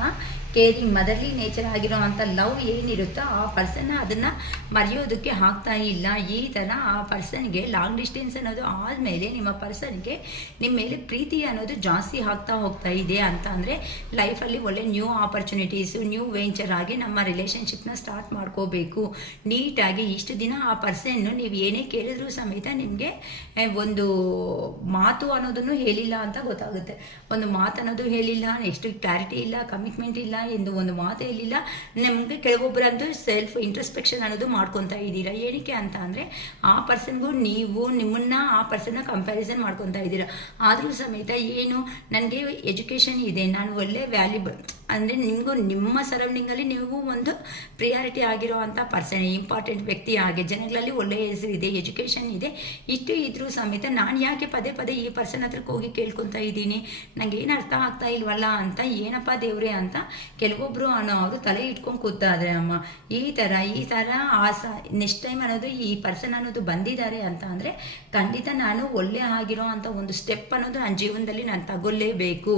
ಕೇರಿಂಗ್ ಮದರ್ಲಿ ನೇಚರ್ ಆಗಿರೋ ಅಂಥ ಲವ್ ಏನಿರುತ್ತೋ ಆ ಪರ್ಸನ್ನ ಅದನ್ನು ಮರೆಯೋದಕ್ಕೆ ಆಗ್ತಾ ಇಲ್ಲ. ಈ ಥರ ಆ ಪರ್ಸನ್ಗೆ ಲಾಂಗ್ ಡಿಸ್ಟೆನ್ಸ್ ಅನ್ನೋದು ಆದಮೇಲೆ ನಿಮ್ಮ ಪರ್ಸನ್ಗೆ ನಿಮ್ಮ ಮೇಲೆ ಪ್ರೀತಿ ಅನ್ನೋದು ಜಾಸ್ತಿ ಆಗ್ತಾ ಹೋಗ್ತಾ ಇದೆ ಅಂತ ಅಂದರೆ ಲೈಫಲ್ಲಿ ಒಳ್ಳೆ ನ್ಯೂ ಆಪರ್ಚುನಿಟೀಸು ನ್ಯೂ ವೆಂಚರ್ ಆಗಿ ನಮ್ಮ ರಿಲೇಷನ್ಶಿಪ್ನ ಸ್ಟಾರ್ಟ್ ಮಾಡ್ಕೋಬೇಕು ನೀಟಾಗಿ. ಇಷ್ಟು ದಿನ ಆ ಪರ್ಸನ್ನು ನೀವು ಏನೇ ಕೇಳಿದ್ರೂ ಸಮೇತ ನಿಮಗೆ ಒಂದು ಮಾತು ಅನ್ನೋದನ್ನು ಹೇಳಿಲ್ಲ ಅಂತ ಗೊತ್ತಾಗುತ್ತೆ. ಒಂದು ಮಾತು ಅನ್ನೋದು ಹೇಳಿಲ್ಲ, ನೆಕ್ಸ್ಟ್ ಕ್ಲಾರಿಟಿ ಇಲ್ಲ, ಕಮಿಟ್ಮೆಂಟ್ ಇಲ್ಲ ಎಂದು ಒಂದು ಮಾತು ಹೇಳಿಲ್ಲ. ನಮಗೆ ಕೆಲವೊಬ್ಬರಂತೂ ಸೆಲ್ಫ್ ಇಂಟ್ರಸ್ಪೆಕ್ಷನ್ ಅನ್ನೋದು ಮಾಡ್ಕೊತಾ ಇದ್ದೀರಾ. ಏನಕ್ಕೆ ಅಂತ ಅಂದರೆ ಆ ಪರ್ಸನ್ಗೂ ನೀವು ನಿಮ್ಮನ್ನ ಆ ಪರ್ಸನ್ನ ಕಂಪ್ಯಾರಿಸನ್ ಮಾಡ್ಕೊತಾ ಇದ್ದೀರಾ. ಆದರೂ ಸಮೇತ ಏನು ನನಗೆ ಎಜುಕೇಷನ್ ಇದೆ, ನಾನು ಒಳ್ಳೆ ವ್ಯಾಲ್ಯೂಬಲ್ ಅಂದರೆ ನಿಮಗೂ ನಿಮ್ಮ ಸರೌಂಡಿಂಗಲ್ಲಿ ನೀವು ಒಂದು ಪ್ರಿಯಾರಿಟಿ ಆಗಿರೋ ಅಂಥ ಪರ್ಸನ್, ಇಂಪಾರ್ಟೆಂಟ್ ವ್ಯಕ್ತಿ ಆಗಿ ಜನಗಳಲ್ಲಿ ಒಳ್ಳೆಯ ಹೆಸರಿದೆ, ಎಜುಕೇಷನ್ ಇದೆ, ಇಷ್ಟು ಇದ್ರೂ ಸಮೇತ ನಾನು ಯಾಕೆ ಪದೇ ಈ ಪರ್ಸನ್ ಹತ್ರಕ್ಕೆ ಹೋಗಿ ಕೇಳ್ಕೊತಾ ಇದ್ದೀನಿ, ನನಗೆ ಏನು ಅರ್ಥ ಆಗ್ತಾ ಇಲ್ವಲ್ಲ ಅಂತ, ಏನಪ್ಪ ದೇವ್ರೆ ಅಂತ ಕೆಲವೊಬ್ಬರು ಅವರು ತಲೆ ಇಟ್ಕೊಂಡು ಕೂತಾದ್ರೆ ಅಮ್ಮ. ಈ ಥರ ನೆಕ್ಸ್ಟ್ ಟೈಮ್ ಅನ್ನೋದು ಈ ಪರ್ಸನ್ ಅನ್ನೋದು ಬಂದಿದ್ದಾರೆ ಅಂತ ಅಂದರೆ ಖಂಡಿತ ನಾನು ಒಳ್ಳೆ ಆಗಿರೋ ಅಂಥ ಒಂದು ಸ್ಟೆಪ್ ಅನ್ನೋದು ನನ್ನ ಜೀವನದಲ್ಲಿ ನಾನು ತಗೊಳ್ಳೇಬೇಕು.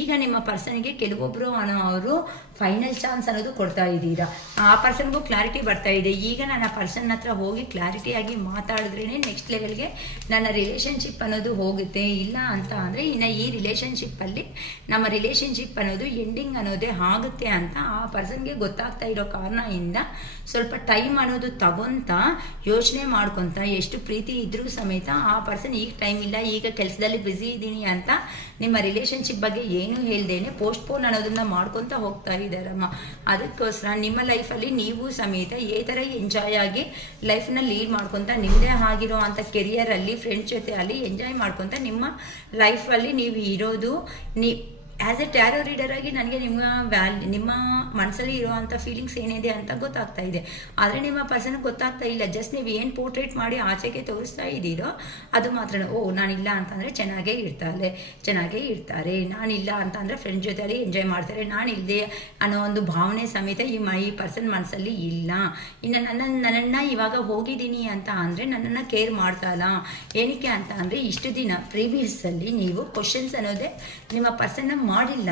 ಈಗ ನಿಮ್ಮ ಪರ್ಸನ್ಗೆ ಕೆಲವೊಬ್ಬರು ಅನ್ನೋ ಅವರು ಫೈನಲ್ ಚಾನ್ಸ್ ಅನ್ನೋದು ಕೊಡ್ತಾ ಇದ್ದೀರಾ. ಆ ಪರ್ಸನ್ಗೂ ಕ್ಲಾರಿಟಿ ಬರ್ತಾ ಇದೆ. ಈಗ ನಾನು ಆ ಪರ್ಸನ್ ಹತ್ರ ಹೋಗಿ ಕ್ಲಾರಿಟಿಯಾಗಿ ಮಾತಾಡಿದ್ರೇ ನೆಕ್ಸ್ಟ್ ಲೆವೆಲ್ಗೆ ನನ್ನ ರಿಲೇಷನ್ಶಿಪ್ ಅನ್ನೋದು ಹೋಗುತ್ತೆ. ಇಲ್ಲ ಅಂತ ಅಂದರೆ ಇನ್ನು ಈ ರಿಲೇಷನ್ಶಿಪ್ಪಲ್ಲಿ ನಮ್ಮ ರಿಲೇಷನ್ಶಿಪ್ ಅನ್ನೋದು ಎಂಡಿಂಗ್ ಅನ್ನೋದೇ ಆಗುತ್ತೆ ಅಂತ ಆ ಪರ್ಸನ್ಗೆ ಗೊತ್ತಾಗ್ತಾ ಇರೋ ಕಾರಣದಿಂದ ಸ್ವಲ್ಪ ಟೈಮ್ ಅನ್ನೋದು ತಗೊಂತ ಯೋಚನೆ ಮಾಡ್ಕೊತ ಎಷ್ಟು ಪ್ರೀತಿ ಇದ್ರೂ ಸಮೇತ ಆ ಪರ್ಸನ್ ಈಗ ಟೈಮ್ ಇಲ್ಲ, ಈಗ ಕೆಲಸದಲ್ಲಿ ಬ್ಯುಸಿ ಇದ್ದೀನಿ ಅಂತ ನಿಮ್ಮ ರಿಲೇಷನ್ಶಿಪ್ ಬಗ್ಗೆ ಏನು ಹೇಳ್ದೇನೆ ಪೋಸ್ಟ್ಪೋನ್ ಅನ್ನೋದನ್ನ ಮಾಡ್ಕೊತ ಹೋಗ್ತಾ ಇದ್ದಾರಮ್ಮ. ಅದಕ್ಕೋಸ್ಕರ ನಿಮ್ಮ ಲೈಫಲ್ಲಿ ನೀವು ಸಮೇತ ಈ ಥರ ಎಂಜಾಯ್ ಆಗಿ ಲೈಫ್ನ ಲೀಡ್ ಮಾಡ್ಕೊತ ನಿಮ್ಮದೇ ಆಗಿರೋ ಅಂಥ ಕೆರಿಯರಲ್ಲಿ ಫ್ರೆಂಡ್ಸ್ ಜೊತೆ ಅಲ್ಲಿ ಎಂಜಾಯ್ ಮಾಡ್ಕೊತ ನಿಮ್ಮ ಲೈಫಲ್ಲಿ ನೀವು ಇರೋದು ಆ್ಯಸ್ ಎ ಟ್ಯಾರೋ ರೀಡರ್ ಆಗಿ ನನಗೆ ನಿಮ್ಮ ಮನಸ್ಸಲ್ಲಿ ಇರೋವಂಥ ಫೀಲಿಂಗ್ಸ್ ಏನಿದೆ ಅಂತ ಗೊತ್ತಾಗ್ತಾ ಇದೆ. ಆದರೆ ನಿಮ್ಮ ಪರ್ಸನ್ಗೆ ಗೊತ್ತಾಗ್ತಾ ಇಲ್ಲ. ಜಸ್ಟ್ ನೀವು ಏನು ಪೋರ್ಟ್ರೇಟ್ ಮಾಡಿ ಆಚೆಗೆ ತೋರಿಸ್ತಾ ಇದ್ದೀರೋ ಅದು ಮಾತ್ರ. ನಾನಿಲ್ಲ ಅಂತಂದರೆ ಚೆನ್ನಾಗೇ ಇರ್ತಾರೆ, ನಾನಿಲ್ಲ ಅಂತಂದರೆ ಫ್ರೆಂಡ್ಸ್ ಜೊತೆಯಲ್ಲಿ ಎಂಜಾಯ್ ಮಾಡ್ತಾರೆ, ನಾನಿಲ್ಲದೆ ಅನ್ನೋ ಒಂದು ಭಾವನೆ ಸಮೇತ ಈ ಪರ್ಸನ್ ಮನಸ್ಸಲ್ಲಿ ಇಲ್ಲ. ಇನ್ನು ನನ್ನನ್ನು ಇವಾಗ ಹೋಗಿದ್ದೀನಿ ಅಂತ ಅಂದರೆ ನನ್ನನ್ನು ಕೇರ್ ಮಾಡ್ತಾ ಇಲ್ಲ. ಏನಕ್ಕೆ ಅಂತ ಅಂದರೆ ಇಷ್ಟು ದಿನ ಪ್ರೀವಿಯಸ್ಸಲ್ಲಿ ನೀವು ಕ್ವಶನ್ಸ್ ಅನ್ನೋದೇ ನಿಮ್ಮ ಪರ್ಸನ್ನ ಮಾಡಿಲ್ಲ.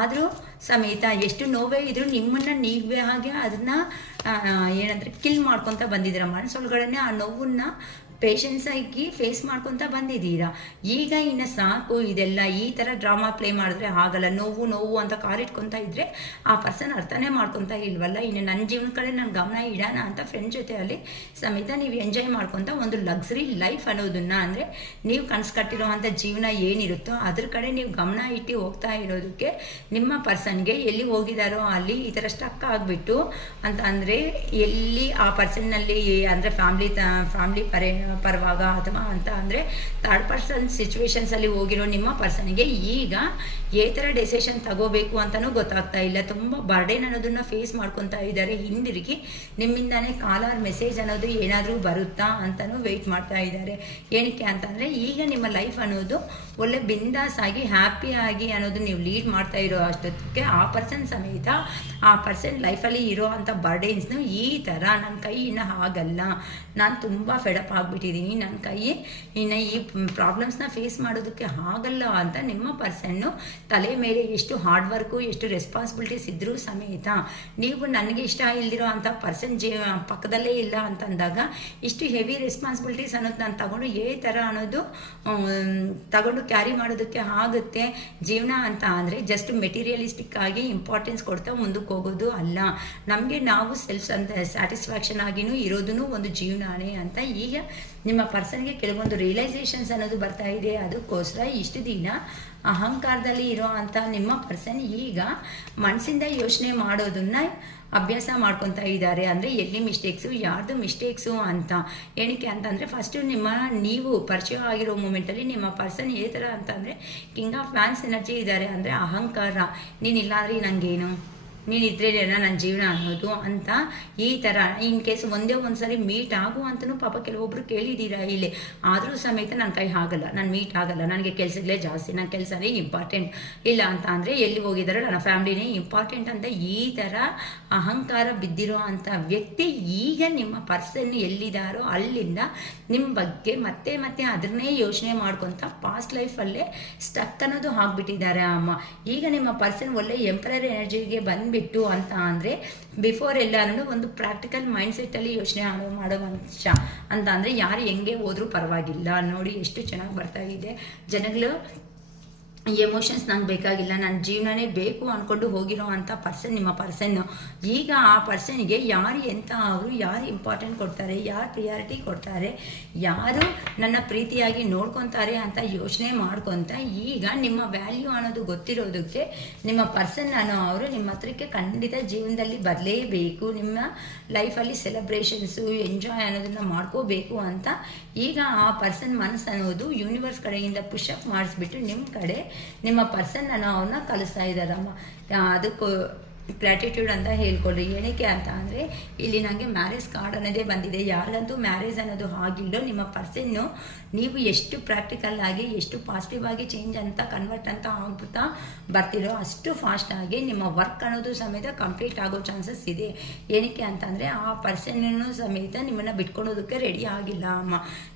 ಆದರೂ ಸಮೇತ ಎಷ್ಟು ನೋವೇ ಇದ್ರೂ ನಿಮ್ಮನ್ನು ನೀವೇ ಹಾಗೆ ಅದನ್ನು ಏನಂದರೆ ಕಿಲ್ ಮಾಡ್ಕೊತ ಬಂದಿದ್ದೀರ. ಮನಸ್ಸೊಳಗಡೆ ಆ ನೋವನ್ನು ಪೇಷನ್ಸ್ ಆಗಿ ಫೇಸ್ ಮಾಡ್ಕೊತ ಬಂದಿದ್ದೀರಾ. ಈಗ ಇನ್ನು ಸಾಕು, ಇದೆಲ್ಲ ಈ ಥರ ಡ್ರಾಮಾ ಪ್ಲೇ ಮಾಡಿದ್ರೆ ಆಗಲ್ಲ. ನೋವು ಅಂತ ಕಾಲಿಟ್ಕೊತ ಇದ್ದರೆ ಆ ಪರ್ಸನ್ ಅರ್ಥನೇ ಮಾಡ್ಕೊತ ಇಲ್ವಲ್ಲ. ಇನ್ನು ನನ್ನ ಜೀವನ ಕಡೆ ನಾನು ಗಮನ ಇಡೋಣ ಅಂತ ಫ್ರೆಂಡ್ಸ್ ಜೊತೆಯಲ್ಲಿ ಸಮೇತ ನೀವು ಎಂಜಾಯ್ ಮಾಡ್ಕೊತ ಒಂದು ಲಕ್ಸುರಿ ಲೈಫ್ ಅನ್ನೋದನ್ನು ಅಂದರೆ ನೀವು ಕನಸು ಕಟ್ಟಿರೋವಂಥ ಜೀವನ ಏನಿರುತ್ತೋ ಅದ್ರ ಕಡೆ ನೀವು ಗಮನ ಇಟ್ಟು ಹೋಗ್ತಾ ಇರೋದಕ್ಕೆ ನಿಮ್ಮ ಪರ್ಸನ್ಗೆ ಎಲ್ಲಿ ಹೋಗಿದ್ದಾರೋ ಅಲ್ಲಿ ಈ ಥರ ಸ್ಟಕ್ ಆಗಿಬಿಟ್ಟು ಅಂತ ಅಂದರೆ ಎಲ್ಲಿ ಆ ಪರ್ಸನ್ನಲ್ಲಿ ಅಂದರೆ ಫ್ಯಾಮ್ಲಿ ಪರವಾಗ ಅಥವಾ ಅಂತ ಅಂದರೆ ಥರ್ಡ್ ಪರ್ಸನ್ ಸಿಚುವೇಶನ್ಸಲ್ಲಿ ಹೋಗಿರೋ ನಿಮ್ಮ ಪರ್ಸನ್ಗೆ ಈಗ ಈ ಥರ ಡೆಸಿಷನ್ ತಗೋಬೇಕು ಅಂತಲೂ ಗೊತ್ತಾಗ್ತಾ ಇಲ್ಲ. ತುಂಬ ಬರ್ಡೇನ್ ಅನ್ನೋದನ್ನ ಫೇಸ್ ಮಾಡ್ಕೊತಾ ಇದ್ದಾರೆ. ಹಿಂದಿರುಗಿ ನಿಮ್ಮಿಂದಾನೇ ಕಾಲ್ ಆರ್ ಮೆಸೇಜ್ ಅನ್ನೋದು ಏನಾದರೂ ಬರುತ್ತಾ ಅಂತಲೂ ವೆಯ್ಟ್ ಮಾಡ್ತಾ ಇದ್ದಾರೆ. ಏನಕ್ಕೆ ಅಂತಂದರೆ ಈಗ ನಿಮ್ಮ ಲೈಫ್ ಅನ್ನೋದು ಒಳ್ಳೆ ಬಿಂದಾಸ್ ಆಗಿ ಹ್ಯಾಪಿಯಾಗಿ ಅನ್ನೋದು ನೀವು ಲೀಡ್ ಮಾಡ್ತಾ ಇರೋ ಅಷ್ಟೊತ್ತಿಗೆ ಆ ಪರ್ಸನ್ ಸಮೇತ ಆ ಪರ್ಸನ್ ಲೈಫಲ್ಲಿ ಇರೋ ಅಂಥ ಬರ್ಡೇನ್ಸ್ನು ಈ ಥರ ನನ್ನ ಕೈ ಇನ್ನು ಆಗಲ್ಲ, ನಾನು ತುಂಬ ಫೆಡಪ್ ಆಗಿಬಿಟ್ಟಿದ್ದೀನಿ, ನನ್ನ ಕೈ ಇನ್ನು ಈ ಪ್ರಾಬ್ಲಮ್ಸ್ನ ಫೇಸ್ ಮಾಡೋದಕ್ಕೆ ಆಗಲ್ಲ ಅಂತ ನಿಮ್ಮ ಪರ್ಸನ್ನು ತಲೆ ಮೇಲೆ ಎಷ್ಟು ಹಾರ್ಡ್ ವರ್ಕು ಎಷ್ಟು ರೆಸ್ಪಾನ್ಸಿಬಿಲಿಟೀಸ್ ಇದ್ದರೂ ಸಮೇತ ನೀವು ನನಗೆ ಇಷ್ಟ ಇಲ್ದಿರೋ ಅಂಥ ಪರ್ಸನ್ ಪಕ್ಕದಲ್ಲೇ ಇಲ್ಲ ಅಂತಂದಾಗ ಇಷ್ಟು ಹೆವಿ ರೆಸ್ಪಾನ್ಸಿಬಿಲಿಟೀಸ್ ಅನ್ನೋದು ನಾನು ತಗೊಂಡು ಈ ಥರ ಅನ್ನೋದು ತಗೊಂಡು ಕ್ಯಾರಿ ಮಾಡೋದಕ್ಕೆ ಆಗುತ್ತೆ. ಜೀವನ ಅಂತ ಅಂದರೆ ಜಸ್ಟ್ ಮೆಟೀರಿಯಲಿಸ್ಟಿಕ್ ಆಗಿ ಇಂಪಾರ್ಟೆನ್ಸ್ ಕೊಡ್ತಾ ಮುಂದಕ್ಕೆ ಹೋಗೋದು ಅಲ್ಲ. ನಮಗೆ ನಾವು ಸೆಲ್ಫ್ ಸ್ಯಾಟಿಸ್ಫ್ಯಾಕ್ಷನ್ ಆಗಿನೂ ಇರೋದೂ ಒಂದು ಜೀವನನೇ ಅಂತ ಈಗ ನಿಮ್ಮ ಪರ್ಸನ್ಗೆ ಕೆಲವೊಂದು ರಿಯಲೈಸೇಷನ್ಸ್ ಅನ್ನೋದು ಬರ್ತಾ ಇದೆ. ಅದಕ್ಕೋಸ್ಕರ ಇಷ್ಟು ದಿನ ಅಹಂಕಾರದಲ್ಲಿ ಇರೋ ಅಂಥ ನಿಮ್ಮ ಪರ್ಸನ್ ಈಗ ಮನಸ್ಸಿಂದ ಯೋಚನೆ ಮಾಡೋದನ್ನ ಅಭ್ಯಾಸ ಮಾಡ್ಕೊತಾ ಇದ್ದಾರೆ. ಅಂದರೆ ಎಲ್ಲಿ ಮಿಸ್ಟೇಕ್ಸು ಯಾರ್ದು ಮಿಸ್ಟೇಕ್ಸು ಅಂತ. ಏನಕ್ಕೆ ಅಂತಂದರೆ ಫಸ್ಟು ನೀವು ಪರಿಚಯ ಆಗಿರೋ ಮೂಮೆಂಟಲ್ಲಿ ನಿಮ್ಮ ಪರ್ಸನ್ ಈ ಥರ ಅಂತಂದರೆ ಕಿಂಗ್ ಆಫ್ ಫ್ಯಾನ್ಸ್ ಎನರ್ಜಿ ಇದ್ದಾರೆ. ಅಂದರೆ ಅಹಂಕಾರ, ನೀನಿಲ್ಲಾಂದ್ರೆ ನನಗೇನು, ನೀನಿದ್ರೆ ನನ್ನ ಜೀವನ ಅನ್ನೋದು ಅಂತ ಈ ಥರ ಇನ್ ಕೇಸ್ ಒಂದೇ ಒಂದು ಸರಿ ಮೀಟ್ ಆಗು ಅಂತಲೂ ಪಾಪ ಕೆಲವೊಬ್ರು ಕೇಳಿದ್ದೀರಾ ಇಲ್ಲಿ. ಆದರೂ ಸಮೇತ ನನ್ನ ಕೈ ಆಗಲ್ಲ, ನಾನು ಮೀಟ್ ಆಗಲ್ಲ, ನನಗೆ ಕೆಲಸಗಳೇ ಜಾಸ್ತಿ, ನನ್ನ ಕೆಲಸನೇ ಇಂಪಾರ್ಟೆಂಟ್ ಇಲ್ಲ ಅಂತ ಅಂದರೆ ಎಲ್ಲಿ ಹೋಗಿದ್ದಾರೆ ನನ್ನ ಫ್ಯಾಮ್ಲಿನೇ ಇಂಪಾರ್ಟೆಂಟ್ ಅಂತ ಈ ಥರ ಅಹಂಕಾರ ಬಿದ್ದಿರೋ ಅಂಥ ವ್ಯಕ್ತಿ ಈಗ ನಿಮ್ಮ ಪರ್ಸನ್ ಎಲ್ಲಿದ್ದಾರೋ ಅಲ್ಲಿಂದ ನಿಮ್ಮ ಬಗ್ಗೆ ಮತ್ತೆ ಅದನ್ನೇ ಯೋಚನೆ ಮಾಡ್ಕೊತ ಪಾಸ್ಟ್ ಲೈಫಲ್ಲೇ ಸ್ಟಕ್ ಅನ್ನೋದು ಆಗಿಬಿಟ್ಟಿದ್ದಾರೆ ಅಮ್ಮ. ಈಗ ನಿಮ್ಮ ಪರ್ಸನ್ ಒಳ್ಳೆ ಎಂಪರರ್ ಎನರ್ಜಿಗೆ ಬಂದುಬಿಟ್ಟು ಅಂತ ಅಂದರೆ ಬಿಫೋರ್ ಎಲ್ಲರೂ ಒಂದು ಪ್ರಾಕ್ಟಿಕಲ್ ಮೈಂಡ್ಸೆಟ್ಟಲ್ಲಿ ಯೋಚನೆ ಮಾಡೋ ಮನುಷ್ಯ ಅಂತ ಅಂದರೆ ಯಾರು ಹೆಂಗೆ ಹೋದ್ರೂ ಪರವಾಗಿಲ್ಲ. ನೋಡಿ ಎಷ್ಟು ಚೆನ್ನಾಗಿ ಬರ್ತಾ ಇದೆ. ಜನಗಳು ಎಮೋಷನ್ಸ್ ನಂಗೆ ಬೇಕಾಗಿಲ್ಲ, ನನ್ನ ಜೀವನನೇ ಬೇಕು ಅಂದ್ಕೊಂಡು ಹೋಗಿರೋ ಅಂಥ ಪರ್ಸನ್ ನಿಮ್ಮ ಪರ್ಸನ್ನು. ಈಗ ಆ ಪರ್ಸನ್ಗೆ ಯಾರು ಎಂತ ಅವರು ಯಾರು ಇಂಪಾರ್ಟೆಂಟ್ ಕೊಡ್ತಾರೆ, ಯಾರು ಪ್ರಿಯಾರಿಟಿ ಕೊಡ್ತಾರೆ, ಯಾರು ನನ್ನ ಪ್ರೀತಿಯಾಗಿ ನೋಡ್ಕೊತಾರೆ ಅಂತ ಯೋಚನೆ ಮಾಡ್ಕೊತ ಈಗ ನಿಮ್ಮ ವ್ಯಾಲ್ಯೂ ಅನ್ನೋದು ಗೊತ್ತಿರೋದಕ್ಕೆ ನಿಮ್ಮ ಪರ್ಸನ್ ಅನ್ನೋ ಅವರು ನಿಮ್ಮ ಹತ್ರಕ್ಕೆ ಖಂಡಿತ ಜೀವನದಲ್ಲಿ ಬರಲೇಬೇಕು. ನಿಮ್ಮ ಲೈಫಲ್ಲಿ ಸೆಲೆಬ್ರೇಷನ್ಸು ಎಂಜಾಯ್ ಅನ್ನೋದನ್ನು ಮಾಡ್ಕೋಬೇಕು ಅಂತ ಈಗ ಆ ಪರ್ಸನ್ ಮನಸ್ಸು ಅನ್ನೋದು ಯೂನಿವರ್ಸ್ ಕಡೆಯಿಂದ ಪುಷಪ್ ಮಾಡಿಸ್ಬಿಟ್ಟು ನಿಮ್ಮ ಕಡೆ ನಿಮ್ಮ ಪರ್ಸನ್ ಅನ್ನೋ ಅವ್ರನ್ನ ಕಲಿಸ್ತಾ ಇದ್ದಾರಮ್ಮ. ಗ್ರ್ಯಾಟಿಟ್ಯೂಡ್ ಅಂತ ಹೇಳ್ಕೊಳ್ರಿ. ಏನಕ್ಕೆ ಅಂತ ಅಂದರೆ ಇಲ್ಲಿ ನನಗೆ ಮ್ಯಾರೇಜ್ ಕಾರ್ಡ್ ಅನ್ನೋದೇ ಬಂದಿದೆ. ಯಾರಿಗಂತೂ ಮ್ಯಾರೇಜ್ ಅನ್ನೋದು ಆಗಿಲ್ಲೋ ನಿಮ್ಮ ಪರ್ಸನ್ನು ನೀವು ಎಷ್ಟು ಪ್ರಾಕ್ಟಿಕಲ್ ಆಗಿ ಎಷ್ಟು ಪಾಸಿಟಿವ್ ಆಗಿ ಚೇಂಜ್ ಅಂತ ಕನ್ವರ್ಟ್ ಅಂತ ಆಗ್ಬಿಡ್ತಾ ಬರ್ತಿರೋ ಅಷ್ಟು ಫಾಸ್ಟಾಗಿ ನಿಮ್ಮ ವರ್ಕ್ ಅನ್ನೋದು ಸಮೇತ ಕಂಪ್ಲೀಟ್ ಆಗೋ ಚಾನ್ಸಸ್ ಇದೆ. ಏನಕ್ಕೆ ಅಂತಂದರೆ ಆ ಪರ್ಸನ್ನು ಸಮೇತ ನಿಮ್ಮನ್ನು ಬಿಟ್ಕೊಳೋದಕ್ಕೆ ರೆಡಿ ಆಗಿಲ್ಲ ಅಮ್ಮ.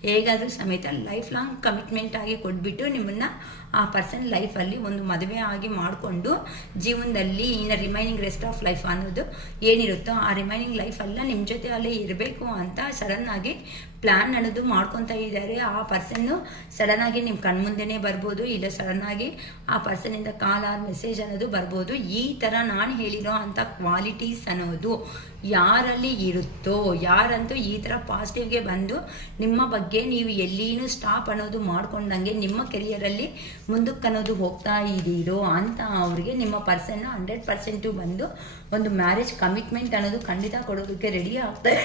ಹೇಗಾದರೂ ಸಮೇತ ಲೈಫ್ ಲಾಂಗ್ ಕಮಿಟ್ಮೆಂಟ್ ಆಗಿ ಕೊಟ್ಬಿಟ್ಟು ನಿಮ್ಮನ್ನು ಆ ಪರ್ಸನ್ ಲೈಫಲ್ಲಿ ಒಂದು ಮದುವೆ ಆಗಿ ಮಾಡಿಕೊಂಡು ಜೀವನದಲ್ಲಿ ಇನ್ನು ರಿಮೈನಿಂಗ್ ರೆಸ್ಟ್ ಆಫ್ ಲೈಫ್ ಅನ್ನೋದು ಏನಿರುತ್ತೋ ಆ ರಿಮೈನಿಂಗ್ ಲೈಫೆಲ್ಲ ನಿಮ್ಮ ಜೊತೆ ಅಲ್ಲೇ ಇರಬೇಕು ಅಂತ ಸಡನ್ನಾಗಿ ಪ್ಲ್ಯಾನ್ ಅನ್ನೋದು ಮಾಡ್ಕೊತಾ ಇದ್ದಾರೆ. ಆ ಪರ್ಸನ್ನು ಸಡನ್ನಾಗಿ ನಿಮ್ಮ ಕಣ್ಮುಂದೆನೇ ಬರ್ಬೋದು, ಇಲ್ಲ ಸಡನ್ನಾಗಿ ಆ ಪರ್ಸನಿಂದ ಕಾಲ್ ಆರ್ ಮೆಸೇಜ್ ಅನ್ನೋದು ಬರ್ಬೋದು. ಈ ಥರ ನಾನು ಹೇಳಿರೋ ಅಂಥ ಕ್ವಾಲಿಟೀಸ್ ಅನ್ನೋದು ಯಾರಲ್ಲಿ ಇರುತ್ತೋ, ಯಾರಂತೂ ಈ ಥರ ಪಾಸಿಟಿವ್ಗೆ ಬಂದು ನಿಮ್ಮ ಬಗ್ಗೆ ನೀವು ಎಲ್ಲಿನೂ ಸ್ಟಾಪ್ ಅನ್ನೋದು ಮಾಡ್ಕೊಂಡಂಗೆ ನಿಮ್ಮ ಕೆರಿಯರಲ್ಲಿ ಮುಂದಕ್ಕೆ ಅನ್ನೋದು ಹೋಗ್ತಾ ಇದ್ದೀರೋ ಅಂತ ಅವ್ರಿಗೆ ನಿಮ್ಮ ಪರ್ಸನ್ನ 100% ಬಂದು ಒಂದು ಮ್ಯಾರೇಜ್ ಕಮಿಟ್ಮೆಂಟ್ ಅನ್ನೋದು ಖಂಡಿತ ಕೊಡೋದಕ್ಕೆ ರೆಡಿ ಆಗ್ತಾರೆ.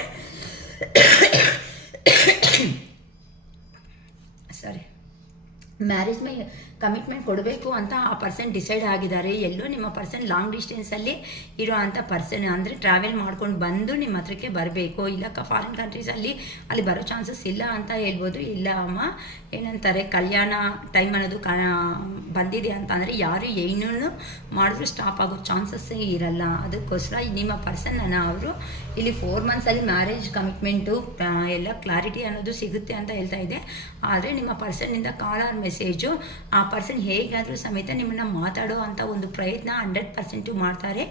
ಸಾರಿ, ಮ್ಯಾರೇಜ್ ಮೇಲೆ ಕಮಿಟ್ಮೆಂಟ್ ಕೊಡಬೇಕು ಅಂತ ಆ ಪರ್ಸನ್ ಡಿಸೈಡ್ ಆಗಿದ್ದಾರೆ. ಎಲ್ಲೋ ನಿಮ್ಮ ಪರ್ಸನ್ ಲಾಂಗ್ ಡಿಸ್ಟೆನ್ಸಲ್ಲಿ ಇರೋ ಅಂಥ ಪರ್ಸನ್ ಅಂದರೆ ಟ್ರಾವೆಲ್ ಮಾಡ್ಕೊಂಡು ಬಂದು ನಿಮ್ಮ ಹತ್ರಕ್ಕೆ ಬರಬೇಕು, ಇಲ್ಲ ಫಾರಿನ್ ಕಂಟ್ರೀಸಲ್ಲಿ ಅಲ್ಲಿ ಬರೋ ಚಾನ್ಸಸ್ ಇಲ್ಲ ಅಂತ ಹೇಳ್ಬೋದು. ಇಲ್ಲ ಅಮ್ಮ, ಏನಂತಾರೆ ಕಲ್ಯಾಣ ಟೈಮ್ ಅನ್ನೋದು ಬಂದಿದೆ ಅಂತ ಅಂದರೆ ಯಾರು ಏನೂ ಮಾಡಿದ್ರು ಸ್ಟಾಪ್ ಆಗೋ ಚಾನ್ಸಸ್ಸೇ ಇರಲ್ಲ. ಅದಕ್ಕೋಸ್ಕರ ನಿಮ್ಮ ಪರ್ಸನ್ನ ಅವರು ಇಲ್ಲಿ 4 ಮಂತ್ಸಲ್ಲಿ ಮ್ಯಾರೇಜ್ ಕಮಿಟ್ಮೆಂಟು ಎಲ್ಲ ಕ್ಲಾರಿಟಿ ಅನ್ನೋದು ಸಿಗುತ್ತೆ ಅಂತ ಹೇಳ್ತಾ ಇದೆ. ಆದರೆ ನಿಮ್ಮ ಪರ್ಸನ್ನಿಂದ ಕಾಲ್ ಆರ್ ಮೆಸೇಜು ಆ ಪರ್ಸನ್ ಹೇಗಾದರೂ ಸಮೇತ ನಿಮ್ಮನ್ನು ಮಾತಾಡೋ ಅಂಥ ಒಂದು ಪ್ರಯತ್ನ 100% ಮಾಡ್ತಾರೆ.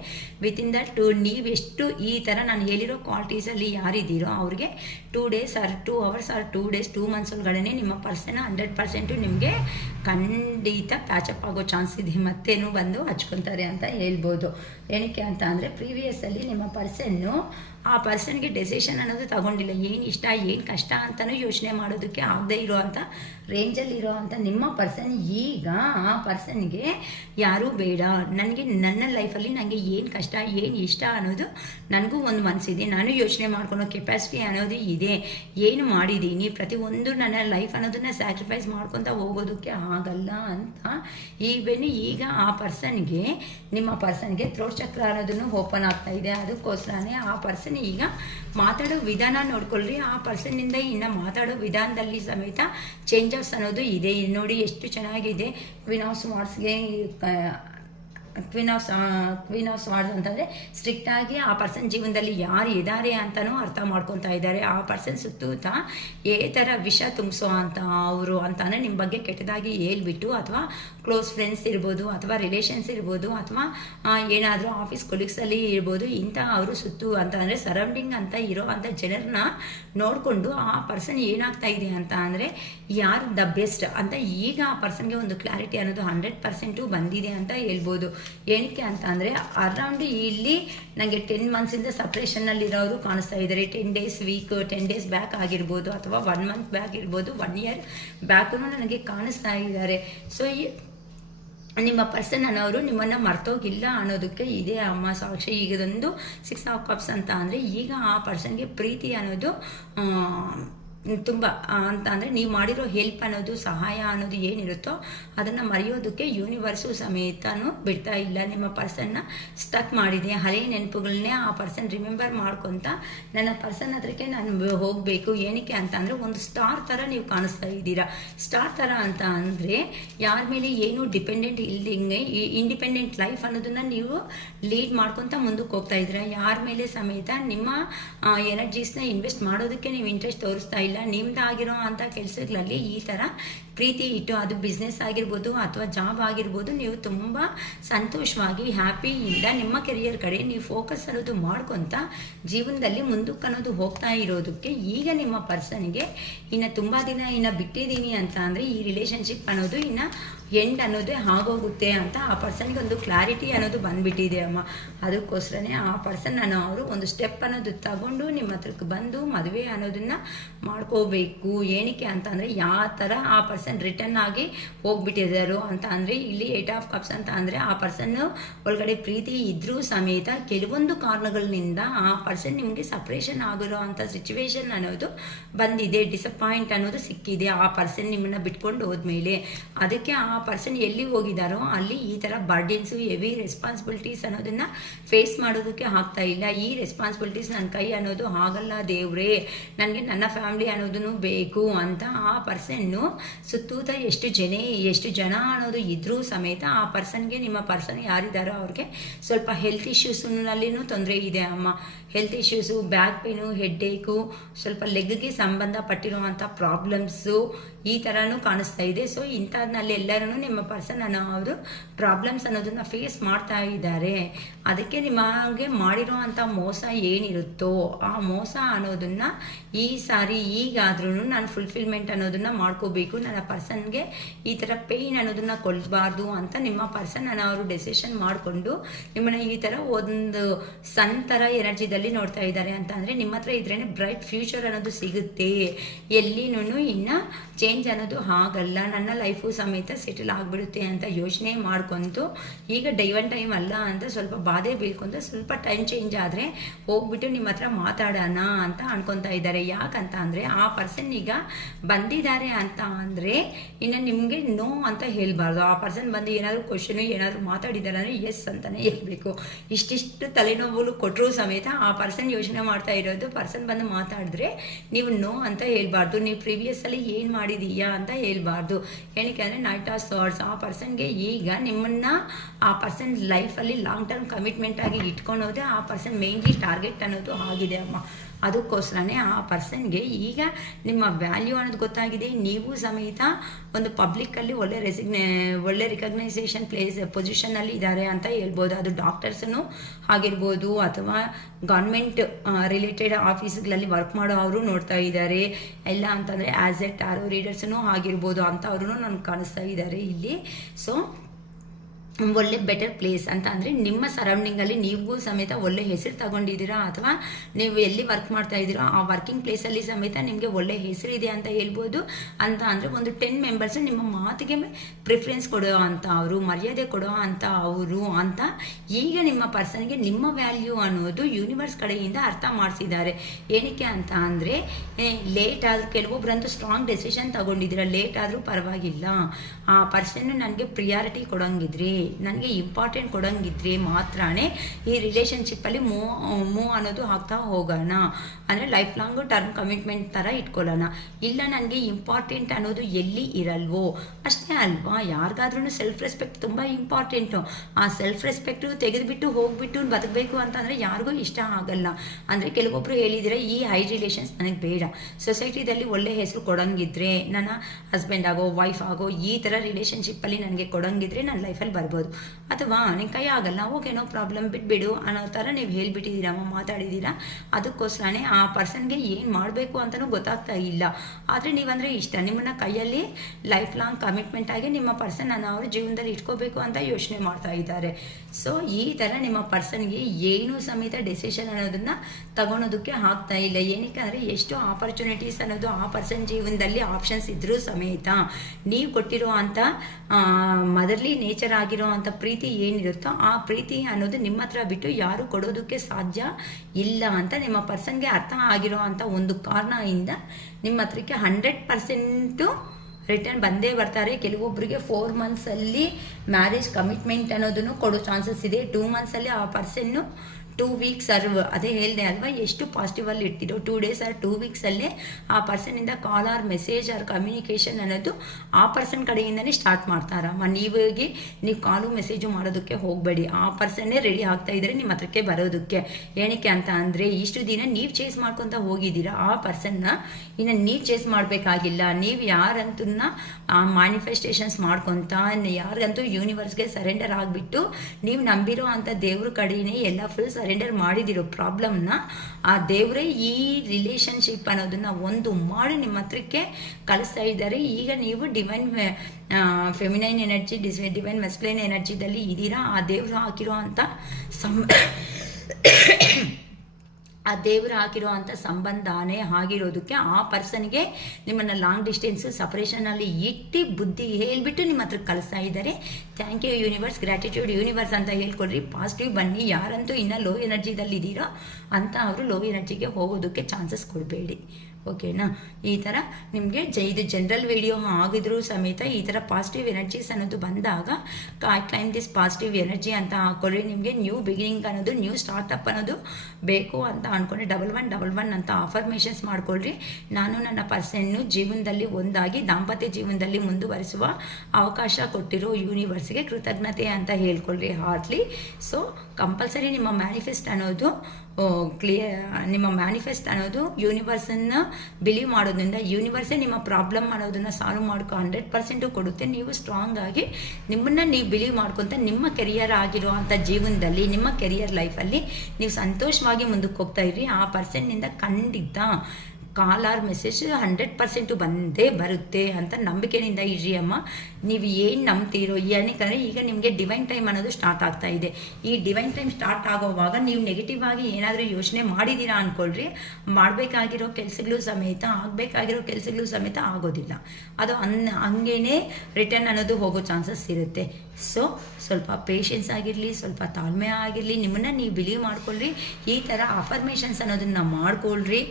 ವಿತಿನ್ ದಟ್ ನೀವೆಷ್ಟು ಈ ಥರ ನಾನು ಹೇಳಿರೋ ಕ್ವಾಲಿಟೀಸಲ್ಲಿ ಯಾರಿದ್ದೀರೋ ಅವ್ರಿಗೆ 2 days or 2 hours or 2 days 2 months ಒಳಗಡೆ ನಿಮ್ಮ ಪರ್ಸನ್ 100% ನಿಮಗೆ ಖಂಡಿತ ಪ್ಯಾಚಪ್ ಆಗೋ ಚಾನ್ಸ್ ಇದೆ, ಮತ್ತೇನು ಬಂದು ಹಚ್ಕೊತಾರೆ ಅಂತ ಹೇಳ್ಬೋದು. ಏನಕ್ಕೆ ಅಂತ ಅಂದರೆ ಪ್ರೀವಿಯಸ್ಸಲ್ಲಿ ನಿಮ್ಮ ಪರ್ಸನ್ನು ಆ ಪರ್ಸನ್ಗೆ ಡೆಸಿಷನ್ ಅನ್ನೋದು ತಗೊಂಡಿಲ್ಲ. ಏನು ಇಷ್ಟ ಏನು ಕಷ್ಟ ಅಂತಲೂ ಯೋಚನೆ ಮಾಡೋದಕ್ಕೆ ಆಗದೆ ಇರೋ ಅಂಥ ರೇಂಜಲ್ಲಿರೋ ಅಂಥ ನಿಮ್ಮ ಪರ್ಸನ್ ಈಗ ಆ ಪರ್ಸನ್ಗೆ ಯಾರೂ ಬೇಡ, ನನಗೆ ನನ್ನ ಲೈಫಲ್ಲಿ ನನಗೆ ಏನು ಕಷ್ಟ ಏನು ಇಷ್ಟ ಅನ್ನೋದು ನನಗೂ ಒಂದು ಮನಸ್ಸಿದೆ, ನಾನು ಯೋಚನೆ ಮಾಡ್ಕೊಳೋ ಕೆಪಾಸಿಟಿ ಅನ್ನೋದು ಇದೆ, ಏನು ಮಾಡಿದ್ದೀನಿ ಪ್ರತಿಯೊಂದು ನನ್ನ ಲೈಫ್ ಅನ್ನೋದನ್ನು ಸ್ಯಾಕ್ರಿಫೈಸ್ ಮಾಡ್ಕೊತ ಹೋಗೋದಕ್ಕೆ ಆಗಲ್ಲ ಅಂತ ಈಗ ಆ ಪರ್ಸನ್ಗೆ ನಿಮ್ಮ ಪರ್ಸನ್ಗೆ ಥ್ರೋಟ್ ಚಕ್ರ ಅನ್ನೋದನ್ನು ಓಪನ್ ಆಗ್ತಾ ಇದೆ. ಅದಕ್ಕೋಸ್ಕರನೇ ಆ ಪರ್ಸನ್ ಈಗ ಮಾತಾಡೋ ವಿಧಾನ ನೋಡ್ಕೊಳ್ರಿ. ಆ ಪರ್ಸನ್ನಿಂದ ಇನ್ನು ಮಾತಾಡೋ ವಿಧಾನದಲ್ಲಿ ಸಮೇತ ಚೇಂಜಸ್ ಅನ್ನೋದು ಇದೆ. ನೋಡಿ ಎಷ್ಟು ಚೆನ್ನಾಗಿದೆ. ಕ್ವೀನ್ ಆಫ್ ಸ್ವಾರ್ಡ್ಸ್ಗೆ ಕ್ವೀನ್ ಆಫ್ ಸ್ವಾರ್ಡ್ಸ್ ಅಂತಂದರೆ ಸ್ಟ್ರಿಕ್ಟಾಗಿ ಆ ಪರ್ಸನ್ ಜೀವನದಲ್ಲಿ ಯಾರು ಇದ್ದಾರೆ ಅಂತಲೂ ಅರ್ಥ ಮಾಡ್ಕೊತಾ ಇದ್ದಾರೆ. ಆ ಪರ್ಸನ್ ಸುತ್ತೂತ ಥರ ವಿಷ ತುಂಬಿಸೋ ಅಂತ ಅವರು ಅಂತಾನೆ ನಿಮ್ಮ ಬಗ್ಗೆ ಕೆಟ್ಟದಾಗಿ ಹೇಳ್ಬಿಟ್ಟು, ಅಥವಾ ಕ್ಲೋಸ್ ಫ್ರೆಂಡ್ಸ್ ಇರ್ಬೋದು, ಅಥವಾ ರಿಲೇಷನ್ಸ್ ಇರ್ಬೋದು, ಅಥವಾ ಏನಾದರೂ ಆಫೀಸ್ ಕೊಲೀಗ್ಸಲ್ಲಿ ಇರ್ಬೋದು, ಇಂಥ ಅವರು ಸುತ್ತು ಅಂತ ಅಂದರೆ ಸರೌಂಡಿಂಗ್ ಅಂತ ಇರೋ ಅಂಥ ಜನರನ್ನ ನೋಡಿಕೊಂಡು ಆ ಪರ್ಸನ್ ಏನಾಗ್ತಾ ಇದೆ ಅಂತ ಅಂದರೆ ಯಾರು ದ ಬೆಸ್ಟ್ ಅಂತ ಈಗ ಆ ಪರ್ಸನ್ಗೆ ಒಂದು ಕ್ಲಾರಿಟಿ ಅನ್ನೋದು 100% ಬಂದಿದೆ ಅಂತ ಹೇಳ್ಬೋದು. ಏನಕ್ಕೆ ಅಂತ ಅಂದರೆ ಅರೌಂಡ್ ಇಲ್ಲಿ ನನಗೆ 10 months ಸಪ್ರೇಷನ್ನಲ್ಲಿರೋರು ಕಾಣಿಸ್ತಾ ಇದ್ದಾರೆ. 10 days ವೀಕ್ 10 days ಬ್ಯಾಕ್ ಆಗಿರ್ಬೋದು, ಅಥವಾ 1 month ಬ್ಯಾಕ್ ಇರ್ಬೋದು, 1 year ಬ್ಯಾಕು ನನಗೆ ಕಾಣಿಸ್ತಾ ಇದ್ದಾರೆ. ಸೊ ನಿಮ್ಮ ಪರ್ಸನ್ ಅನ್ನೋರು ನಿಮ್ಮನ್ನು ಮರ್ತೋಗಿಲ್ಲ ಅನ್ನೋದಕ್ಕೆ ಇದೆ ಅಮ್ಮ ಸಾಕ್ಷಿ. ಈಗದೊಂದು 6 of cups ಅಂತ ಅಂದರೆ ಈಗ ಆ ಪರ್ಸನ್ಗೆ ಪ್ರೀತಿ ಅನ್ನೋದು ತುಂಬ ಅಂತ ಅಂದರೆ ನೀವು ಮಾಡಿರೋ ಹೆಲ್ಪ್ ಅನ್ನೋದು ಸಹಾಯ ಅನ್ನೋದು ಏನಿರುತ್ತೋ ಅದನ್ನು ಮರೆಯೋದಕ್ಕೆ ಯೂನಿವರ್ಸು ಸಮೇತನೂ ಬಿಡ್ತಾ ಇಲ್ಲ. ನಿಮ್ಮ ಪರ್ಸನ್ನ ಸ್ಟಕ್ ಮಾಡಿದೆ. ಹಳೆ ನೆನಪುಗಳನ್ನೇ ಆ ಪರ್ಸನ್ ರಿಮೆಂಬರ್ ಮಾಡ್ಕೊತ ನನ್ನ ಪರ್ಸನ್ ಹತ್ರಕ್ಕೆ ನಾನು ಹೋಗಬೇಕು. ಏನಕ್ಕೆ ಅಂತ ಅಂದರೆ ಒಂದು ಸ್ಟಾರ್ ಥರ ನೀವು ಕಾಣಿಸ್ತಾ ಇದ್ದೀರಾ. ಸ್ಟಾರ್ ಥರ ಅಂತ ಅಂದರೆ ಯಾರ ಮೇಲೆ ಏನೂ ಡಿಪೆಂಡೆಂಟ್ ಇಲ್ದಂಗೆ ಇಂಡಿಪೆಂಡೆಂಟ್ ಲೈಫ್ ಅನ್ನೋದನ್ನು ನೀವು ಲೀಡ್ ಮಾಡ್ಕೊತ ಮುಂದಕ್ಕೆ ಹೋಗ್ತಾ ಇದ್ದೀರಾ. ಯಾರ ಮೇಲೆ ಸಮೇತ ನಿಮ್ಮ ಎನರ್ಜೀಸ್ನ ಇನ್ವೆಸ್ಟ್ ಮಾಡೋದಕ್ಕೆ ನೀವು ಇಂಟ್ರೆಸ್ಟ್ ತೋರಿಸ್ತಾ ಇಲ್ಲ. ನಿಮ್ದಾಗಿರೋ ಅಂಥ ಕೆಲಸಗಳಲ್ಲಿ ಈ ಥರ ಪ್ರೀತಿ ಇಟ್ಟು, ಅದು ಬಿಸ್ನೆಸ್ ಆಗಿರ್ಬೋದು ಅಥವಾ ಜಾಬ್ ಆಗಿರ್ಬೋದು, ನೀವು ತುಂಬ ಸಂತೋಷವಾಗಿ ಹ್ಯಾಪಿಯಿಂದ ನಿಮ್ಮ ಕೆರಿಯರ್ ಕಡೆ ನೀವು ಫೋಕಸ್ ಅನ್ನೋದು ಮಾಡ್ಕೊತ ಜೀವನದಲ್ಲಿ ಮುಂದಕ್ಕೆ ಅನ್ನೋದು ಹೋಗ್ತಾ ಇರೋದಕ್ಕೆ ಈಗ ನಿಮ್ಮ ಪರ್ಸನ್ಗೆ ಇನ್ನು ತುಂಬ ದಿನ ಇನ್ನು ಬಿಟ್ಟಿದ್ದೀನಿ ಅಂತ ಅಂದರೆ ಈ ರಿಲೇಷನ್ಶಿಪ್ ಅನ್ನೋದು ಇನ್ನು ಎಂಡ್ ಅನ್ನೋದೇ ಆಗೋಗುತ್ತೆ ಅಂತ ಆ ಪರ್ಸನ್ಗೆ ಒಂದು ಕ್ಲಾರಿಟಿ ಅನ್ನೋದು ಬಂದುಬಿಟ್ಟಿದೆ ಅಮ್ಮ. ಅದಕ್ಕೋಸ್ಕರನೇ ಆ ಪರ್ಸನ್ ಅವರು ಒಂದು ಸ್ಟೆಪ್ ಅನ್ನೋದು ತಗೊಂಡು ನಿಮ್ಮ ಹತ್ರಕ್ಕೆ ಬಂದು ಮದುವೆ ಅನ್ನೋದನ್ನು ಮಾಡ್ಕೋಬೇಕು. ಏನಕ್ಕೆ ಅಂತ ಅಂದರೆ ಯಾವ ಥರ ಆ ಪರ್ಸನ್ ರಿಟರ್ನ್ ಆಗಿ ಹೋಗ್ಬಿಟ್ಟಿದ್ದಾರೋ ಅಂತ ಅಂದರೆ ಇಲ್ಲಿ 8 of cups ಅಂತ ಅಂದರೆ ಆ ಪರ್ಸನ್ನು ಒಳಗಡೆ ಪ್ರೀತಿ ಇದ್ರೂ ಸಮೇತ ಕೆಲವೊಂದು ಕಾರಣಗಳಿಂದ ಆ ಪರ್ಸನ್ ನಿಮಗೆ ಸಪ್ರೇಷನ್ ಆಗಿರೋ ಅಂಥ ಸಿಚುವೇಶನ್ ಅನ್ನೋದು ಬಂದಿದೆ. ಡಿಸಪಾಯಿಂಟ್ ಅನ್ನೋದು ಸಿಕ್ಕಿದೆ ಆ ಪರ್ಸನ್ ನಿಮ್ಮನ್ನು ಬಿಟ್ಕೊಂಡು ಹೋದ್ಮೇಲೆ. ಅದಕ್ಕೆ ಆ ಪರ್ಸನ್ ಎಲ್ಲಿ ಹೋಗಿದ್ದಾರೋ ಅಲ್ಲಿ ಈ ಥರ ಬರ್ಡನ್ಸು ಹೆವಿ ರೆಸ್ಪಾನ್ಸಿಬಿಲಿಟೀಸ್ ಅನ್ನೋದನ್ನು ಫೇಸ್ ಮಾಡೋದಕ್ಕೆ ಆಗ್ತಾ ಇಲ್ಲ. ಈ ರೆಸ್ಪಾನ್ಸಿಬಿಲಿಟೀಸ್ ನನ್ನ ಕೈ ಅನ್ನೋದು ಆಗಲ್ಲ ದೇವ್ರೇ, ನನಗೆ ನನ್ನ ಫ್ಯಾಮಿಲಿ ಅನ್ನೋದನ್ನು ಬೇಕು ಅಂತ ಆ ಪರ್ಸನ್ನು ಸುತ್ತೂತ ಎಷ್ಟು ಜನ ಅನ್ನೋದು ಇದ್ರೂ ಸಮೇತ ಆ ಪರ್ಸನ್ಗೆ, ನಿಮ್ಮ ಪರ್ಸನ್ ಯಾರಿದ್ದಾರೋ ಅವ್ರಿಗೆ ಸ್ವಲ್ಪ ಹೆಲ್ತ್ ಇಶ್ಯೂಸ್ನಲ್ಲಿನೂ ತೊಂದರೆ ಇದೆ ಅಮ್ಮ. Health issues, back pain, headache, ಸ್ವಲ್ಪ ಲೆಗ್ಗೆ ಸಂಬಂಧಪಟ್ಟಿರುವಂಥ ಪ್ರಾಬ್ಲಮ್ಸು ಈ ಥರನೂ ಕಾಣಿಸ್ತಾ ಇದೆ. ಸೊ ಇಂಥದ್ನಲ್ಲಿ ಎಲ್ಲರೂ ನಿಮ್ಮ ಪರ್ಸನ್ ಅನ್ನೋರು ಪ್ರಾಬ್ಲಮ್ಸ್ ಅನ್ನೋದನ್ನು ಫೇಸ್ ಮಾಡ್ತಾ ಇದ್ದಾರೆ. ಅದಕ್ಕೆ ನಿಮಗೆ ಮಾಡಿರೋ ಅಂಥ ಮೋಸ ಏನಿರುತ್ತೋ ಆ ಮೋಸ ಅನ್ನೋದನ್ನು ಈ ಸಾರಿ ಈಗಾದ್ರೂ ನಾನು ಫುಲ್ಫಿಲ್ಮೆಂಟ್ ಅನ್ನೋದನ್ನು ಮಾಡ್ಕೋಬೇಕು, ನನ್ನ ಪರ್ಸನ್ಗೆ ಈ ಥರ ಪೇಯ್ನ್ ಅನ್ನೋದನ್ನು ಕೊಡಬಾರ್ದು ಅಂತ ನಿಮ್ಮ ಪರ್ಸನ್ ಅನ್ನೋರು ಡೆಸಿಷನ್ ಮಾಡಿಕೊಂಡು ನಿಮ್ಮನ್ನು ಈ ಥರ ಒಂದು ಥರ ಎನರ್ಜಿದಲ್ಲಿ ನೋಡ್ತಾ ಇದ್ದಾರೆ ಅಂತ ಅಂದರೆ ನಿಮ್ಮ ಹತ್ರ ಇದ್ರೇ ಬ್ರೈಟ್ ಫ್ಯೂಚರ್ ಅನ್ನೋದು ಸಿಗುತ್ತೆ. ಎಲ್ಲಿನೂ ಇನ್ನು ಚೇಂಜ್ ಅನ್ನೋದು ಆಗಲ್ಲ, ನನ್ನ ಲೈಫು ಸಮೇತ ಸೆಟಲ್ ಆಗಿಬಿಡುತ್ತೆ ಅಂತ ಯೋಚನೆ ಮಾಡ್ಕೊಂತು ಈಗ ಡೈವನ್ ಟೈಮ್ ಅಲ್ಲ ಅಂತ ಸ್ವಲ್ಪ ಬಾಧೆ ಬೀಳ್ಕೊಂತ ಸ್ವಲ್ಪ ಟೈಮ್ ಚೇಂಜ್ ಆದರೆ ಹೋಗ್ಬಿಟ್ಟು ನಿಮ್ಮ ಹತ್ರ ಮಾತಾಡೋಣ ಅಂತ ಅನ್ಕೊತಾ ಇದ್ದಾರೆ. ಯಾಕಂತ ಅಂದರೆ ಆ ಪರ್ಸನ್ ಈಗ ಬಂದಿದ್ದಾರೆ ಅಂತ ಅಂದರೆ ಇನ್ನು ನಿಮಗೆ ನೋ ಅಂತ ಹೇಳಬಾರ್ದು. ಆ ಪರ್ಸನ್ ಬಂದು ಏನಾದರೂ ಕ್ವಶನು ಏನಾದರೂ ಮಾತಾಡಿದ್ದಾರೆ ಅಂದರೆ ಎಸ್ ಅಂತಲೇ ಹೇಳ್ಬೇಕು. ಇಷ್ಟಿಷ್ಟು ತಲೆನೋವು ಕೊಟ್ಟರೂ ಸಮೇತ ಆ ಪರ್ಸನ್ ಯೋಚನೆ ಮಾಡ್ತಾ ಇರೋದು ಪರ್ಸನ್ ಬಂದು ಮಾತಾಡಿದ್ರೆ ನೀವು ನೋ ಅಂತ ಹೇಳ್ಬಾರ್ದು, ನೀವು ಪ್ರೀವಿಯಸ್ಸಲ್ಲಿ ಏನು ಮಾಡಿದೀಯಾ ಅಂತ ಹೇಳ್ಬಾರ್ದು. ಏನಕ್ಕೆ ಅಂದರೆ ನೈಟ್ ಆಫ್ ಸಾರ್ಟ್ಸ್ ಆ ಪರ್ಸನ್ಗೆ ಈಗ ನಿಮ್ಮನ್ನು ಆ ಪರ್ಸನ್ ಲೈಫಲ್ಲಿ ಲಾಂಗ್ ಟರ್ಮ್ ಕಮಿಟ್ಮೆಂಟ್ ಆಗಿ ಇಟ್ಕೊಳೋದೇ ಆ ಪರ್ಸನ್ ಮೇನ್ಲಿ ಟಾರ್ಗೆಟ್ ಅನ್ನೋದು ಆಗಿದೆ ಅಮ್ಮ. ಅದಕ್ಕೋಸ್ಕರನೇ ಆ ಪರ್ಸನ್ಗೆ ಈಗ ನಿಮ್ಮ ವ್ಯಾಲ್ಯೂ ಅನ್ನೋದು ಗೊತ್ತಾಗಿದೆ. ನೀವು ಸಮೇತ ಒಂದು ಪಬ್ಲಿಕ್ಕಲ್ಲಿ ಒಳ್ಳೆ ರಿಕಗ್ನೈಸೇಷನ್ ಪೊಸಿಷನ್ನಲ್ಲಿ ಇದ್ದಾರೆ ಅಂತ ಹೇಳ್ಬೋದು. ಅದು ಡಾಕ್ಟರ್ಸನ್ನು ಆಗಿರ್ಬೋದು ಅಥವಾ ಗೌರ್ಮೆಂಟ್ ರಿಲೇಟೆಡ್ ಆಫೀಸ್ಗಳಲ್ಲಿ ವರ್ಕ್ ಮಾಡೋ ಅವರು ನೋಡ್ತಾ ಇದ್ದಾರೆ. ಇಲ್ಲ ಅಂತಂದರೆ ಆ್ಯಸ್ ಎ ಟಾರೋ ರೀಡರ್ಸನ್ನು ಆಗಿರ್ಬೋದು ಅಂತ ಅವರು ನನಗೆ ಕಾಣಿಸ್ತಾ ಇದ್ದಾರೆ ಇಲ್ಲಿ. ಸೊ ಒಳ್ಳೆ ಬೆಟರ್ ಪ್ಲೇಸ್ ಅಂತ ಅಂದರೆ ನಿಮ್ಮ ಸರೌಂಡಿಂಗಲ್ಲಿ ನೀವು ಸಮೇತ ಒಳ್ಳೆ ಹೆಸರು ತಗೊಂಡಿದ್ದೀರಾ ಅಥವಾ ನೀವು ಎಲ್ಲಿ ವರ್ಕ್ ಮಾಡ್ತಾ ಇದ್ದೀರೋ ಆ ವರ್ಕಿಂಗ್ ಪ್ಲೇಸಲ್ಲಿ ಸಮೇತ ನಿಮಗೆ ಒಳ್ಳೆ ಹೆಸರಿದೆ ಅಂತ ಹೇಳ್ಬೋದು. ಅಂತ ಅಂದರೆ ಒಂದು 10 ಮೆಂಬರ್ಸು ನಿಮ್ಮ ಮಾತಿಗೆ ಪ್ರಿಫರೆನ್ಸ್ ಕೊಡೋ ಅಂತ ಅವರು, ಮರ್ಯಾದೆ ಕೊಡೋ ಅಂತ ಅವರು ಅಂತ ಈಗ ನಿಮ್ಮ ಪರ್ಸನ್ಗೆ ನಿಮ್ಮ ವ್ಯಾಲ್ಯೂ ಅನ್ನೋದು ಯೂನಿವರ್ಸ್ ಕಡೆಯಿಂದ ಅರ್ಥ ಮಾಡಿಸಿದ್ದಾರೆ. ಏನಕ್ಕೆ ಅಂತ ಅಂದರೆ ಲೇಟ್ ಆದರೂ ಕೆಲವೊಬ್ಬರಂತೂ ಸ್ಟ್ರಾಂಗ್ ಡೆಸಿಷನ್ ತಗೊಂಡಿದ್ದೀರಾ, ಲೇಟ್ ಆದರೂ ಪರವಾಗಿಲ್ಲ, ಆ ಪರ್ಸನ್ನು ನನಗೆ ಪ್ರಿಯಾರಿಟಿ ಕೊಡೋಂಗಿದ್ರಿ, ನನಗೆ ಇಂಪಾರ್ಟೆಂಟ್ ಕೊಡೋಂಗಿದ್ರೆ ಮಾತ್ರನೇ ಈ ರಿಲೇಷನ್ಶಿಪ್ಪಲ್ಲಿ ಮೂವ್ ಅನ್ನೋದು ಆಗ್ತಾ ಹೋಗೋಣ. ಅಂದರೆ ಲೈಫ್ ಲಾಂಗು ಟರ್ಮ್ ಕಮಿಟ್ಮೆಂಟ್ ಥರ ಇಟ್ಕೊಳ್ಳೋಣ. ಇಲ್ಲ ನನಗೆ ಇಂಪಾರ್ಟೆಂಟ್ ಅನ್ನೋದು ಎಲ್ಲಿ ಇರಲ್ವೋ ಅಷ್ಟೇ ಅಲ್ವಾ. ಯಾರಿಗಾದ್ರೂ ಸೆಲ್ಫ್ ರೆಸ್ಪೆಕ್ಟ್ ತುಂಬ ಇಂಪಾರ್ಟೆಂಟು. ಆ ಸೆಲ್ಫ್ ರೆಸ್ಪೆಕ್ಟು ತೆಗೆದುಬಿಟ್ಟು ಹೋಗ್ಬಿಟ್ಟು ಬದುಕಬೇಕು ಅಂತಂದರೆ ಯಾರಿಗೂ ಇಷ್ಟ ಆಗಲ್ಲ. ಅಂದರೆ ಕೆಲವೊಬ್ಬರು ಹೇಳಿದರೆ ಈ ಹೈ ರಿಲೇಷನ್ಸ್ ನನಗೆ ಬೇಡ, ಸೊಸೈಟಿದಲ್ಲಿ ಒಳ್ಳೆ ಹೆಸರು ಕೊಡೋಂಗಿದ್ರೆ ನನ್ನ ಹಸ್ಬೆಂಡ್ ಆಗೋ ವೈಫ್ ಆಗೋ ಈ ಥರ ರಿಲೇಷನ್ಶಿಪ್ಪಲ್ಲಿ ನನಗೆ ಕೊಡೋಂಗಿದ್ರೆ ನನ್ನ ಲೈಫಲ್ಲಿ ಬರ್ಬೋದು. ಅಥವಾ ನಿನ್ನ ಕೈ ಆಗಲ್ಲ, ಓಕೆ ನೋ ಪ್ರಾಬ್ಲಮ್, ಬಿಟ್ಬಿಡು ಅನ್ನೋ ಥರ ನೀವು ಹೇಳ್ಬಿಟ್ಟಿದ್ದೀರಮ್ಮ, ಮಾತಾಡಿದ್ದೀರಾ. ಅದಕ್ಕೋಸ್ಕರನೇ ಆ ಪರ್ಸನ್ಗೆ ಏನು ಮಾಡಬೇಕು ಅಂತಲೂ ಗೊತ್ತಾಗ್ತಾ ಇಲ್ಲ. ಆದರೆ ನೀವಂದರೆ ಇಷ್ಟ, ನಿಮ್ಮನ್ನ ಕೈಯಲ್ಲಿ ಲೈಫ್ ಲಾಂಗ್ ಕಮಿಟ್ಮೆಂಟ್ ಆಗಿ ನಿಮ್ಮ ಪರ್ಸನ್ ಅವ್ರ ಜೀವನದಲ್ಲಿ ಇಟ್ಕೋಬೇಕು ಅಂತ ಯೋಚನೆ ಮಾಡ್ತಾ ಇದ್ದಾರೆ. ಸೊ ಈ ಥರ ನಿಮ್ಮ ಪರ್ಸನ್ಗೆ ಏನೂ ಸಮೇತ ಡೆಸಿಷನ್ ಅನ್ನೋದನ್ನು ತಗೊಳೋದಕ್ಕೆ ಆಗ್ತಾ ಇಲ್ಲ. ಏನಕ್ಕೆ ಅಂದರೆ ಎಷ್ಟು ಆಪರ್ಚುನಿಟೀಸ್ ಅನ್ನೋದು ಆ ಪರ್ಸನ್ ಜೀವನದಲ್ಲಿ ಆಪ್ಷನ್ಸ್ ಇದ್ರೂ ಸಮೇತ ನೀವು ಕೊಟ್ಟಿರೋ ಅಂಥ ಮದರ್ಲಿ ನೇಚರ್ ಆಗಿರೋ ಅಂಥ ಪ್ರೀತಿ ಏನಿರುತ್ತೋ ಆ ಪ್ರೀತಿ ಅನ್ನೋದು ನಿಮ್ಮ ಹತ್ರ ಬಿಟ್ಟು ಯಾರು ಕೊಡೋದಕ್ಕೆ ಸಾಧ್ಯ ಇಲ್ಲ ಅಂತ ನಿಮ್ಮ ಪರ್ಸನ್ಗೆ ಅರ್ಥ ಆಗಿರೋ ಅಂಥ ಒಂದು ಕಾರಣದಿಂದ ನಿಮ್ಮ ಹತ್ರಕ್ಕೆ 100% ರಿಟರ್ನ್ ಬಂದೇ ಬರ್ತಾರೆ. ಕೆಲವೊಬ್ಬರಿಗೆ 4 ಮಂತ್ಸಲ್ಲಿ ಮ್ಯಾರೇಜ್ ಕಮಿಟ್ಮೆಂಟ್ ಅನ್ನೋದನ್ನು ಕೊಡೋ ಚಾನ್ಸಸ್ ಇದೆ. 2 ಮಂತ್ಸಲ್ಲಿ ಆ ಪರ್ಸನ್ನು 2 ವೀಕ್ಸ್ ಅದೇ ಹೇಳಿದೆ ಅಲ್ವಾ, ಎಷ್ಟು ಪಾಸಿಟಿವಲ್ಲಿ ಇರ್ತಿರೋ 2 ಡೇಸ್ ಆರ್ 2 ವೀಕ್ಸಲ್ಲೇ ಆ ಪರ್ಸನಿಂದ call or message or communication ಅನ್ನೋದು ಆ ಪರ್ಸನ್ ಕಡೆಯಿಂದನೇ ಸ್ಟಾರ್ಟ್ ಮಾಡ್ತಾರಮ್ಮ. ನೀವು ಕಾಲು ಮೆಸೇಜು ಮಾಡೋದಕ್ಕೆ ಹೋಗಬೇಡಿ, ಆ ಪರ್ಸನ್ನೇ ರೆಡಿ ಆಗ್ತಾ ಇದ್ದಾರೆ ನಿಮ್ಮ ಹತ್ರಕ್ಕೆ ಬರೋದಕ್ಕೆ. ಏನಕ್ಕೆ ಅಂತ ಅಂದರೆ ಇಷ್ಟು ದಿನ ನೀವು ಚೇಸ್ ಮಾಡ್ಕೊತ ಹೋಗಿದ್ದೀರಾ ಆ ಪರ್ಸನ್ನ, ಇನ್ನು ನೀವು ಚೇಸ್ ಮಾಡಬೇಕಾಗಿಲ್ಲ. ನೀವು ಯಾರಂತೂ ಮ್ಯಾನಿಫೆಸ್ಟೇಷನ್ಸ್ ಮಾಡ್ಕೊತ ಯಾರಿಗಂತೂ ಯೂನಿವರ್ಸ್ಗೆ ಸರೆಂಡರ್ ಆಗಿಬಿಟ್ಟು ನೀವು ನಂಬಿರೋ ಅಂಥ ದೇವ್ರ ಕಡೆಯೇ ಎಲ್ಲ ಫುಲ್ ಸರೆಂಡರ್ ಮಾಡಿದಿರೋ ಪ್ರಾಬ್ಲಮ್ನ ಆ ದೇವರೇ ಈ ರಿಲೇಷನ್ಶಿಪ್ ಅನ್ನೋದನ್ನ ಒಂದು ಮಾಡಿ ನಿಮ್ಮ ಹತ್ರಕ್ಕೆ ಕಳಿಸ್ತಾ ಇದ್ದಾರೆ. ಈಗ ನೀವು ಡಿವೈನ್ ಫೆಮಿನೈನ್ ಎನರ್ಜಿ, ಡಿವೈನ್ ಮೆಸ್ಕ್ಲೈನ್ ಎನರ್ಜಿದಲ್ಲಿ ಇದ್ದೀರಾ. ಆ ದೇವರು ಹಾಕಿರೋ ಅಂಥ ಆ ದೇವರು ಹಾಕಿರೋ ಅಂಥ ಸಂಬಂಧನೇ ಆಗಿರೋದಕ್ಕೆ ಆ ಪರ್ಸನ್ಗೆ ನಿಮ್ಮನ್ನು ಲಾಂಗ್ ಡಿಸ್ಟೆನ್ಸು ಸಪ್ರೇಷನಲ್ಲಿ ಇಟ್ಟು ಬುದ್ಧಿ ಹೇಳಿಬಿಟ್ಟು ನಿಮ್ಮ ಹತ್ರ ಕಳಿಸ್ತಾ ಇದ್ದಾರೆ. Thank you universe, gratitude universe ಅಂತ ಹೇಳ್ಕೊಡ್ರಿ. ಪಾಸಿಟಿವ್ ಬನ್ನಿ. ಯಾರಂತೂ ಇನ್ನೂ ಲೋ ಎನರ್ಜಿದಲ್ಲಿ ಇದ್ದೀರೋ ಅಂತ ಅವರು ಲೋ ಎನರ್ಜಿಗೆ ಹೋಗೋದಕ್ಕೆ ಚಾನ್ಸಸ್ ಕೊಡಬೇಡಿ. ಓಕೆನಾ. ಈ ಥರ ನಿಮಗೆ ಇದು ಜನರಲ್ ವಿಡಿಯೋ ಆಗಿದ್ರೂ ಸಮೇತ ಈ ಥರ ಪಾಸಿಟಿವ್ ಎನರ್ಜೀಸ್ ಅನ್ನೋದು ಬಂದಾಗ ಕ್ಲೈಮ್ ದಿಸ್ ಪಾಸಿಟಿವ್ ಎನರ್ಜಿ ಅಂತ ಹಾಕೊಳ್ಳಿ. ನಿಮಗೆ ನ್ಯೂ ಬಿಗಿನಿಂಗ್ ಅನ್ನೋದು, ನ್ಯೂ ಸ್ಟಾರ್ಟಪ್ ಅನ್ನೋದು ಬೇಕು ಅಂತ ಅಂದ್ಕೊಂಡ್ರೆ 1111 ಅಂತ ಅಫರ್ಮೇಷನ್ಸ್ ಮಾಡ್ಕೊಳ್ರಿ. ನಾನು ನನ್ನ ಪರ್ಸನ್ನು ಜೀವನದಲ್ಲಿ ಒಂದಾಗಿ ದಾಂಪತ್ಯ ಜೀವನದಲ್ಲಿ ಮುಂದುವರಿಸುವ ಅವಕಾಶ ಕೊಟ್ಟಿರೋ ಯೂನಿವರ್ಸ್ಗೆ ಕೃತಜ್ಞತೆ ಅಂತ ಹೇಳ್ಕೊಳ್ರಿ ಹಾರ್ಟ್ಲಿ. ಸೊ ಕಂಪಲ್ಸರಿ ನಿಮ್ಮ ಮ್ಯಾನಿಫೆಸ್ಟ್ ಅನ್ನೋದು ನಿಮ್ಮ ಮ್ಯಾನಿಫೆಸ್ಟ್ ಅನ್ನೋದು ಯೂನಿವರ್ಸನ್ನು ಬಿಲೀವ್ ಮಾಡೋದ್ರಿಂದ ಯೂನಿವರ್ಸೇ ನಿಮ್ಮ ಪ್ರಾಬ್ಲಮ್ ಅನ್ನೋದನ್ನು ಸಾಲ್ವ್ ಮಾಡ್ಕೊ 100% ಕೊಡುತ್ತೆ. ನೀವು ಸ್ಟ್ರಾಂಗ್ ಆಗಿ ನಿಮ್ಮನ್ನು ನೀವು ಬಿಲೀವ್ ಮಾಡ್ಕೊತ ನಿಮ್ಮ ಕೆರಿಯರ್ ಆಗಿರೋ ಅಂಥ ಜೀವನದಲ್ಲಿ, ನಿಮ್ಮ ಕೆರಿಯರ್ ಲೈಫಲ್ಲಿ ನೀವು ಸಂತೋಷವಾಗಿ ಮುಂದಕ್ಕೆ ಹೋಗ್ತಾ ಇರ್ರಿ. ಆ ಪರ್ಸನ್ನಿಂದ ಖಂಡಿತ ಕಾಲ್ ಆರ್ ಮೆಸೇಜ್ 100% ಬಂದೇ ಬರುತ್ತೆ ಅಂತ ನಂಬಿಕೆಯಿಂದ ಇರ್ರಿ ಅಮ್ಮ. ನೀವು ಏನು ನಂಬ್ತೀರೋ, ಏನಕ್ಕಂದರೆ ಈಗ ನಿಮಗೆ ಡಿವೈನ್ ಟೈಮ್ ಅನ್ನೋದು ಸ್ಟಾರ್ಟ್ ಆಗ್ತಾ ಇದೆ. ಈ ಡಿವೈನ್ ಟೈಮ್ ಸ್ಟಾರ್ಟ್ ಆಗೋವಾಗ ನೀವು ನೆಗೆಟಿವ್ ಆಗಿ ಏನಾದರೂ ಯೋಚನೆ ಮಾಡಿದ್ದೀರಾ ಅಂದ್ಕೊಳ್ರಿ, ಮಾಡಬೇಕಾಗಿರೋ ಕೆಲಸಗಳು ಸಮೇತ, ಆಗಬೇಕಾಗಿರೋ ಕೆಲಸಗಳು ಸಮೇತ ಆಗೋದಿಲ್ಲ. ಅದು ಹಂಗೇನೆ ರಿಟರ್ನ್ ಅನ್ನೋದು ಹೋಗೋ ಚಾನ್ಸಸ್ ಇರುತ್ತೆ. ಸೊ ಸ್ವಲ್ಪ ಪೇಷನ್ಸ್ ಆಗಿರಲಿ, ಸ್ವಲ್ಪ ತಾಳ್ಮೆ ಆಗಿರಲಿ, ನಿಮ್ಮನ್ನು ನೀವು ಬಿಲೀವ್ ಮಾಡ್ಕೊಳ್ರಿ. ಈ ಥರ ಅಫರ್ಮೇಷನ್ಸ್ ಅನ್ನೋದನ್ನು ಮಾಡ್ಕೊಳ್ರಿ.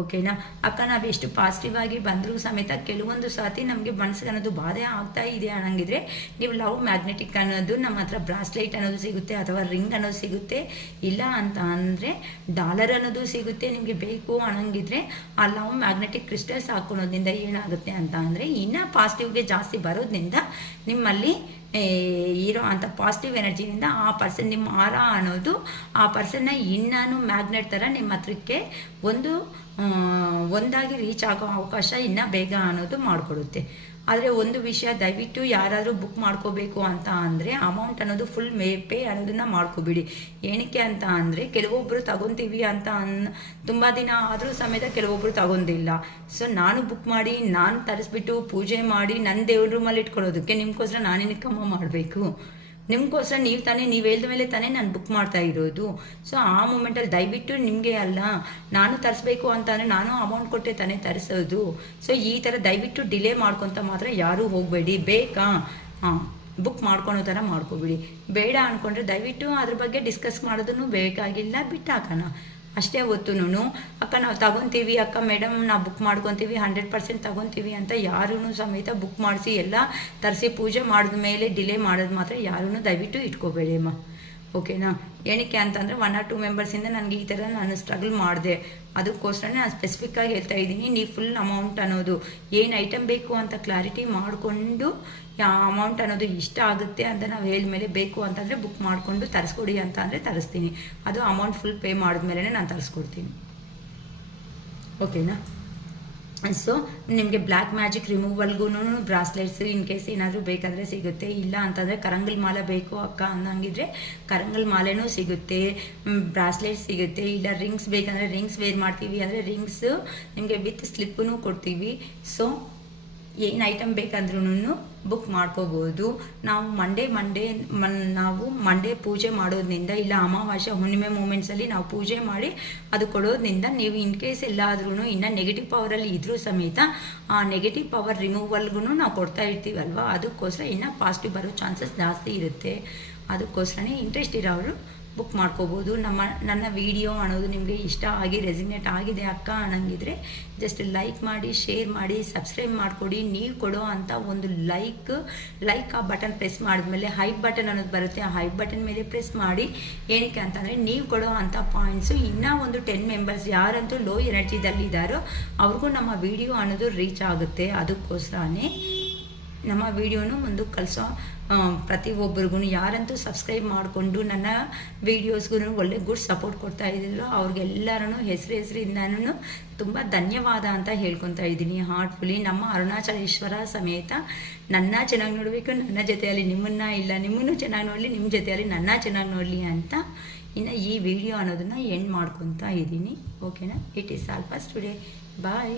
ಓಕೆನಾ ಅಕ್ಕ. ನಾವು ಎಷ್ಟು ಪಾಸಿಟಿವ್ ಆಗಿ ಬಂದರೂ ಸಮೇತ ಕೆಲವೊಂದು ಸಾತಿ ನಮಗೆ ಮನಸ್ಸಿಗೆ ಅನ್ನೋದು ಬಾಧೆ ಆಗ್ತಾ ಇದೆ ಅನ್ನಂಗಿದ್ರೆ ನೀವು ಲವ್ ಮ್ಯಾಗ್ನೆಟಿಕ್ ಅನ್ನೋದು ನಮ್ಮ ಹತ್ರ ಬ್ರಾಸ್ಲೈಟ್ ಅನ್ನೋದು ಸಿಗುತ್ತೆ, ಅಥವಾ ರಿಂಗ್ ಅನ್ನೋದು ಸಿಗುತ್ತೆ. ಇಲ್ಲ ಅಂತ ಅಂದರೆ ಡಾಲರ್ ಅನ್ನೋದು ಸಿಗುತ್ತೆ. ನಿಮಗೆ ಬೇಕು ಅನ್ನಂಗಿದ್ರೆ ಆ ಲವ್ ಮ್ಯಾಗ್ನೆಟಿಕ್ ಕ್ರಿಸ್ಟಲ್ಸ್ ಹಾಕೊಳೋದ್ರಿಂದ ಏನಾಗುತ್ತೆ ಅಂತ ಅಂದರೆ ಇನ್ನೂ ಪಾಸಿಟಿವ್ಗೆ ಜಾಸ್ತಿ ಬರೋದ್ರಿಂದ ನಿಮ್ಮಲ್ಲಿ ಇರೋ ಅಂಥ ಪಾಸಿಟಿವ್ ಎನರ್ಜಿಯಿಂದ ಆ ಪರ್ಸನ್, ನಿಮ್ಮ ಆರಾ ಅನ್ನೋದು ಆ ಪರ್ಸನ್ನ ಇನ್ನೂ ಮ್ಯಾಗ್ನೆಟ್ ಥರ ನಿಮ್ಮ ಹತ್ರಕ್ಕೆ ಒಂದಾಗಿ ರೀಚ್ ಆಗೋ ಅವಕಾಶ ಇನ್ನೂ ಬೇಗ ಅನ್ನೋದು ಮಾಡಿಕೊಡುತ್ತೆ. ಆದರೆ ಒಂದು ವಿಷಯ, ದಯವಿಟ್ಟು ಯಾರಾದರೂ ಬುಕ್ ಮಾಡ್ಕೋಬೇಕು ಅಂತ ಅಂದರೆ ಅಮೌಂಟ್ ಅನ್ನೋದು ಫುಲ್ ಪೇ ಅನ್ನೋದನ್ನು ಮಾಡ್ಕೋಬಿಡಿ. ಏನಕ್ಕೆ ಅಂತ ಅಂದರೆ ಕೆಲವೊಬ್ಬರು ತಗೊತೀವಿ ಅಂತ ತುಂಬ ದಿನ ಆದರೂ ಸಮೇತ ಕೆಲವೊಬ್ಬರು ತಗೊಂಡಿಲ್ಲ. ಸೊ ನಾನು ಬುಕ್ ಮಾಡಿ, ನಾನು ತರಿಸ್ಬಿಟ್ಟು ಪೂಜೆ ಮಾಡಿ ನನ್ನ ದೇವ್ರ ರೂಮಲ್ಲಿ ಇಟ್ಕೊಳ್ಳೋದಕ್ಕೆ ನಿಮ್ಗೋಸ್ಕರ ನಾನೇನಕ್ಕಮ್ಮ ಮಾಡಬೇಕು? ನಿಮ್ಗೋಸ್ಕರ ನೀವು ಹೇಳಿದ ಮೇಲೆ ತಾನೇ ನಾನು ಬುಕ್ ಮಾಡ್ತಾ ಇರೋದು. ಸೊ ಆ ಮೂಮೆಂಟಲ್ಲಿ ದಯವಿಟ್ಟು ನಿಮಗೆ ಅಲ್ಲ, ನಾನು ತರಿಸ್ಬೇಕು ಅಂತಂದರೆ ನಾನು ಅಮೌಂಟ್ ಕೊಟ್ಟೆ ತಾನೇ ತರಿಸೋದು. ಸೊ ಈ ಥರ ದಯವಿಟ್ಟು ಡಿಲೇ ಮಾಡ್ಕೊತ ಮಾತ್ರ ಯಾರೂ ಹೋಗಬೇಡಿ. ಬೇಕಾ ಬುಕ್ ಮಾಡ್ಕೊಳೋ ಥರ ಮಾಡ್ಕೊಬಿಡಿ. ಬೇಡ ಅಂದ್ಕೊಂಡ್ರೆ ದಯವಿಟ್ಟು ಅದ್ರ ಬಗ್ಗೆ ಡಿಸ್ಕಸ್ ಮಾಡೋದನ್ನು ಬೇಕಾಗಿಲ್ಲ, ಬಿಟ್ಟಾಕೋಣ ಅಷ್ಟೇ. ಹೊತ್ತುನು ಅಕ್ಕ ನಾವು ತಗೊತೀವಿ, ಅಕ್ಕ ಮೇಡಮ್ ನಾವು ಬುಕ್ ಮಾಡ್ಕೊತೀವಿ, 100% ತಗೊತೀವಿ ಅಂತ ಯಾರೂ ಸಮೇತ ಬುಕ್ ಮಾಡಿಸಿ ಎಲ್ಲ ತರಿಸಿ ಪೂಜೆ ಮಾಡಿದ ಮೇಲೆ ಡಿಲೇ ಮಾಡೋದು ಮಾತ್ರ ಯಾರೂ ದಯವಿಟ್ಟು ಇಟ್ಕೋಬೇಡಿ ಅಮ್ಮ. ಓಕೆನಾ. ಏನಕ್ಕೆ ಅಂತಂದರೆ 1 or 2 ಮೆಂಬರ್ಸಿಂದ ನನಗೆ ಈ ಥರ ನಾನು ಸ್ಟ್ರಗಲ್ ಮಾಡಿದೆ. ಅದಕ್ಕೋಸ್ಕರ ನಾನು ಸ್ಪೆಸಿಫಿಕ್ಕಾಗಿ ಹೇಳ್ತಾ ಇದ್ದೀನಿ. ನೀವು ಫುಲ್ ಅಮೌಂಟ್ ಅನ್ನೋದು ಏನು ಐಟಮ್ ಬೇಕು ಅಂತ ಕ್ಲಾರಿಟಿ ಮಾಡಿಕೊಂಡು ಅಮೌಂಟ್ ಅನ್ನೋದು ಇಷ್ಟ ಆಗುತ್ತೆ ಅಂತ ನಾವು ಹೇಳಿದ್ಮೇಲೆ ಬೇಕು ಅಂತಂದರೆ ಬುಕ್ ಮಾಡಿಕೊಂಡು ತರಿಸ್ಕೊಡಿ ಅಂತ ಅಂದರೆ ತರಿಸ್ತೀನಿ. ಅದು ಅಮೌಂಟ್ ಫುಲ್ ಪೇ ಮಾಡಿದ್ಮೇಲೆ ನಾನು ತರಿಸ್ಕೊಡ್ತೀನಿ. ಓಕೆನಾ. ಸೊ ನಿಮಗೆ ಬ್ಲ್ಯಾಕ್ ಮ್ಯಾಜಿಕ್ ರಿಮೂವಲ್ಗೂ ಬ್ರಾಸ್ಲೆಟ್ಸ್ ಇನ್ ಕೇಸ್ ಏನಾದರೂ ಬೇಕಾದರೆ ಸಿಗುತ್ತೆ. ಇಲ್ಲ ಅಂತಂದರೆ ಕರಂಗಲ್ ಮಾಲೆ ಬೇಕು ಅಕ್ಕ ಅನ್ನಂಗಿದ್ರೆ ಕರಂಗಲ್ ಮಾಲೆನೂ ಸಿಗುತ್ತೆ, ಬ್ರಾಸ್ಲೆಟ್ಸ್ ಸಿಗುತ್ತೆ. ಇಲ್ಲ ರಿಂಗ್ಸ್ ಬೇಕಂದರೆ ರಿಂಗ್ಸ್ ವೇರ್ ಮಾಡ್ತೀವಿ ಅಂದರೆ ರಿಂಗ್ಸ್ ನಿಮಗೆ ವಿತ್ ಸ್ಲಿಪ್ಪೂ ಕೊಡ್ತೀವಿ. ಸೊ ಏನು ಐಟಮ್ ಬೇಕಂದ್ರೂ ಬುಕ್ ಮಾಡ್ಕೋಬೋದು. ನಾವು ಮಂಡೇ ಪೂಜೆ ಮಾಡೋದ್ರಿಂದ, ಇಲ್ಲ ಅಮಾವಾಸ್ಯೆ ಹುಣ್ಣಿಮೆ ಮೂಮೆಂಟ್ಸಲ್ಲಿ ನಾವು ಪೂಜೆ ಮಾಡಿ ಅದು ಕೊಡೋದ್ರಿಂದ ನೀವು ಇನ್ ಕೇಸ್ ಎಲ್ಲಾದ್ರೂ ಇನ್ನೂ ನೆಗೆಟಿವ್ ಪವರಲ್ಲಿ ಇದ್ರೂ ಸಮೇತ ಆ ನೆಗೆಟಿವ್ ಪವರ್ ರಿಮೂವಲ್ಗೂ ನಾವು ಕೊಡ್ತಾ ಇರ್ತೀವಲ್ವ, ಅದಕ್ಕೋಸ್ಕರ ಇನ್ನೂ ಪಾಸಿಟಿವ್ ಬರೋ ಚಾನ್ಸಸ್ ಜಾಸ್ತಿ ಇರುತ್ತೆ. ಅದಕ್ಕೋಸ್ಕರನೇ ಇಂಟ್ರೆಸ್ಟ್ ಇರೋರು ಬುಕ್ ಮಾಡ್ಕೋಬೋದು. ನನ್ನ ವಿಡಿಯೋ ಅನ್ನೋದು ನಿಮಗೆ ಇಷ್ಟ ಆಗಿ ರೆಸಿನೇಟ್ ಆಗಿದೆ ಅಕ್ಕ ಅನ್ನಂಗಿದ್ರೆ ಜಸ್ಟ್ ಲೈಕ್ ಮಾಡಿ, ಶೇರ್ ಮಾಡಿ, ಸಬ್ಸ್ಕ್ರೈಬ್ ಮಾಡಿಕೊಡಿ. ನೀವು ಕೊಡೋ ಅಂಥ ಒಂದು ಲೈಕ್ ಆ ಬಟನ್ ಪ್ರೆಸ್ ಮಾಡಿದ್ಮೇಲೆ ಹೈಪ್ ಬಟನ್ ಅನ್ನೋದು ಬರುತ್ತೆ. ಆ ಹೈಪ್ ಬಟನ್ ಮೇಲೆ ಪ್ರೆಸ್ ಮಾಡಿ. ಏನಕ್ಕೆ ಅಂತಂದರೆ ನೀವು ಕೊಡೋ ಅಂಥ ಪಾಯಿಂಟ್ಸು ಇನ್ನೂ ಒಂದು 10 ಮೆಂಬರ್ಸ್ ಯಾರಂತೂ ಲೋ ಎನರ್ಜಿದಲ್ಲಿದ್ದಾರೋ ಅವ್ರಿಗೂ ನಮ್ಮ ವಿಡಿಯೋ ಅನ್ನೋದು ರೀಚ್ ಆಗುತ್ತೆ. ಅದಕ್ಕೋಸ್ಕರನೇ ನಮ್ಮ ವಿಡಿಯೋನು ಮುಂದಕ್ಕೆ ಕಳಿಸೋ ಪ್ರತಿಯೊಬ್ಬರಿಗೂ, ಯಾರಂತೂ ಸಬ್ಸ್ಕ್ರೈಬ್ ಮಾಡಿಕೊಂಡು ನನ್ನ ವೀಡಿಯೋಸ್ಗೂ ಒಳ್ಳೆ ಗುಡ್ ಸಪೋರ್ಟ್ ಕೊಡ್ತಾ ಇದ್ದೀರೋ ಅವ್ರಿಗೆಲ್ಲರೂ ಹೆಸರಿಂದನೂ ತುಂಬ ಧನ್ಯವಾದ ಅಂತ ಹೇಳ್ಕೊತಾ ಇದ್ದೀನಿ ಹಾರ್ಟ್ಫುಲಿ. ನಮ್ಮ ಅರುಣಾಚಲೇಶ್ವರ ಸಮೇತ ನನ್ನ ಚೆನ್ನಾಗಿ ನೋಡಬೇಕು, ನನ್ನ ಜೊತೆಯಲ್ಲಿ ನಿಮ್ಮನ್ನು ಚೆನ್ನಾಗಿ ನೋಡಲಿ, ನಿಮ್ಮ ಜೊತೆಯಲ್ಲಿ ನನ್ನ ಚೆನ್ನಾಗಿ ನೋಡಲಿ ಅಂತ ಇನ್ನು ಈ ವಿಡಿಯೋ ಅನ್ನೋದನ್ನು ಎಂಡ್ ಮಾಡ್ಕೊತಾ ಇದ್ದೀನಿ. ಓಕೆನಾ. It is all for today. Bye.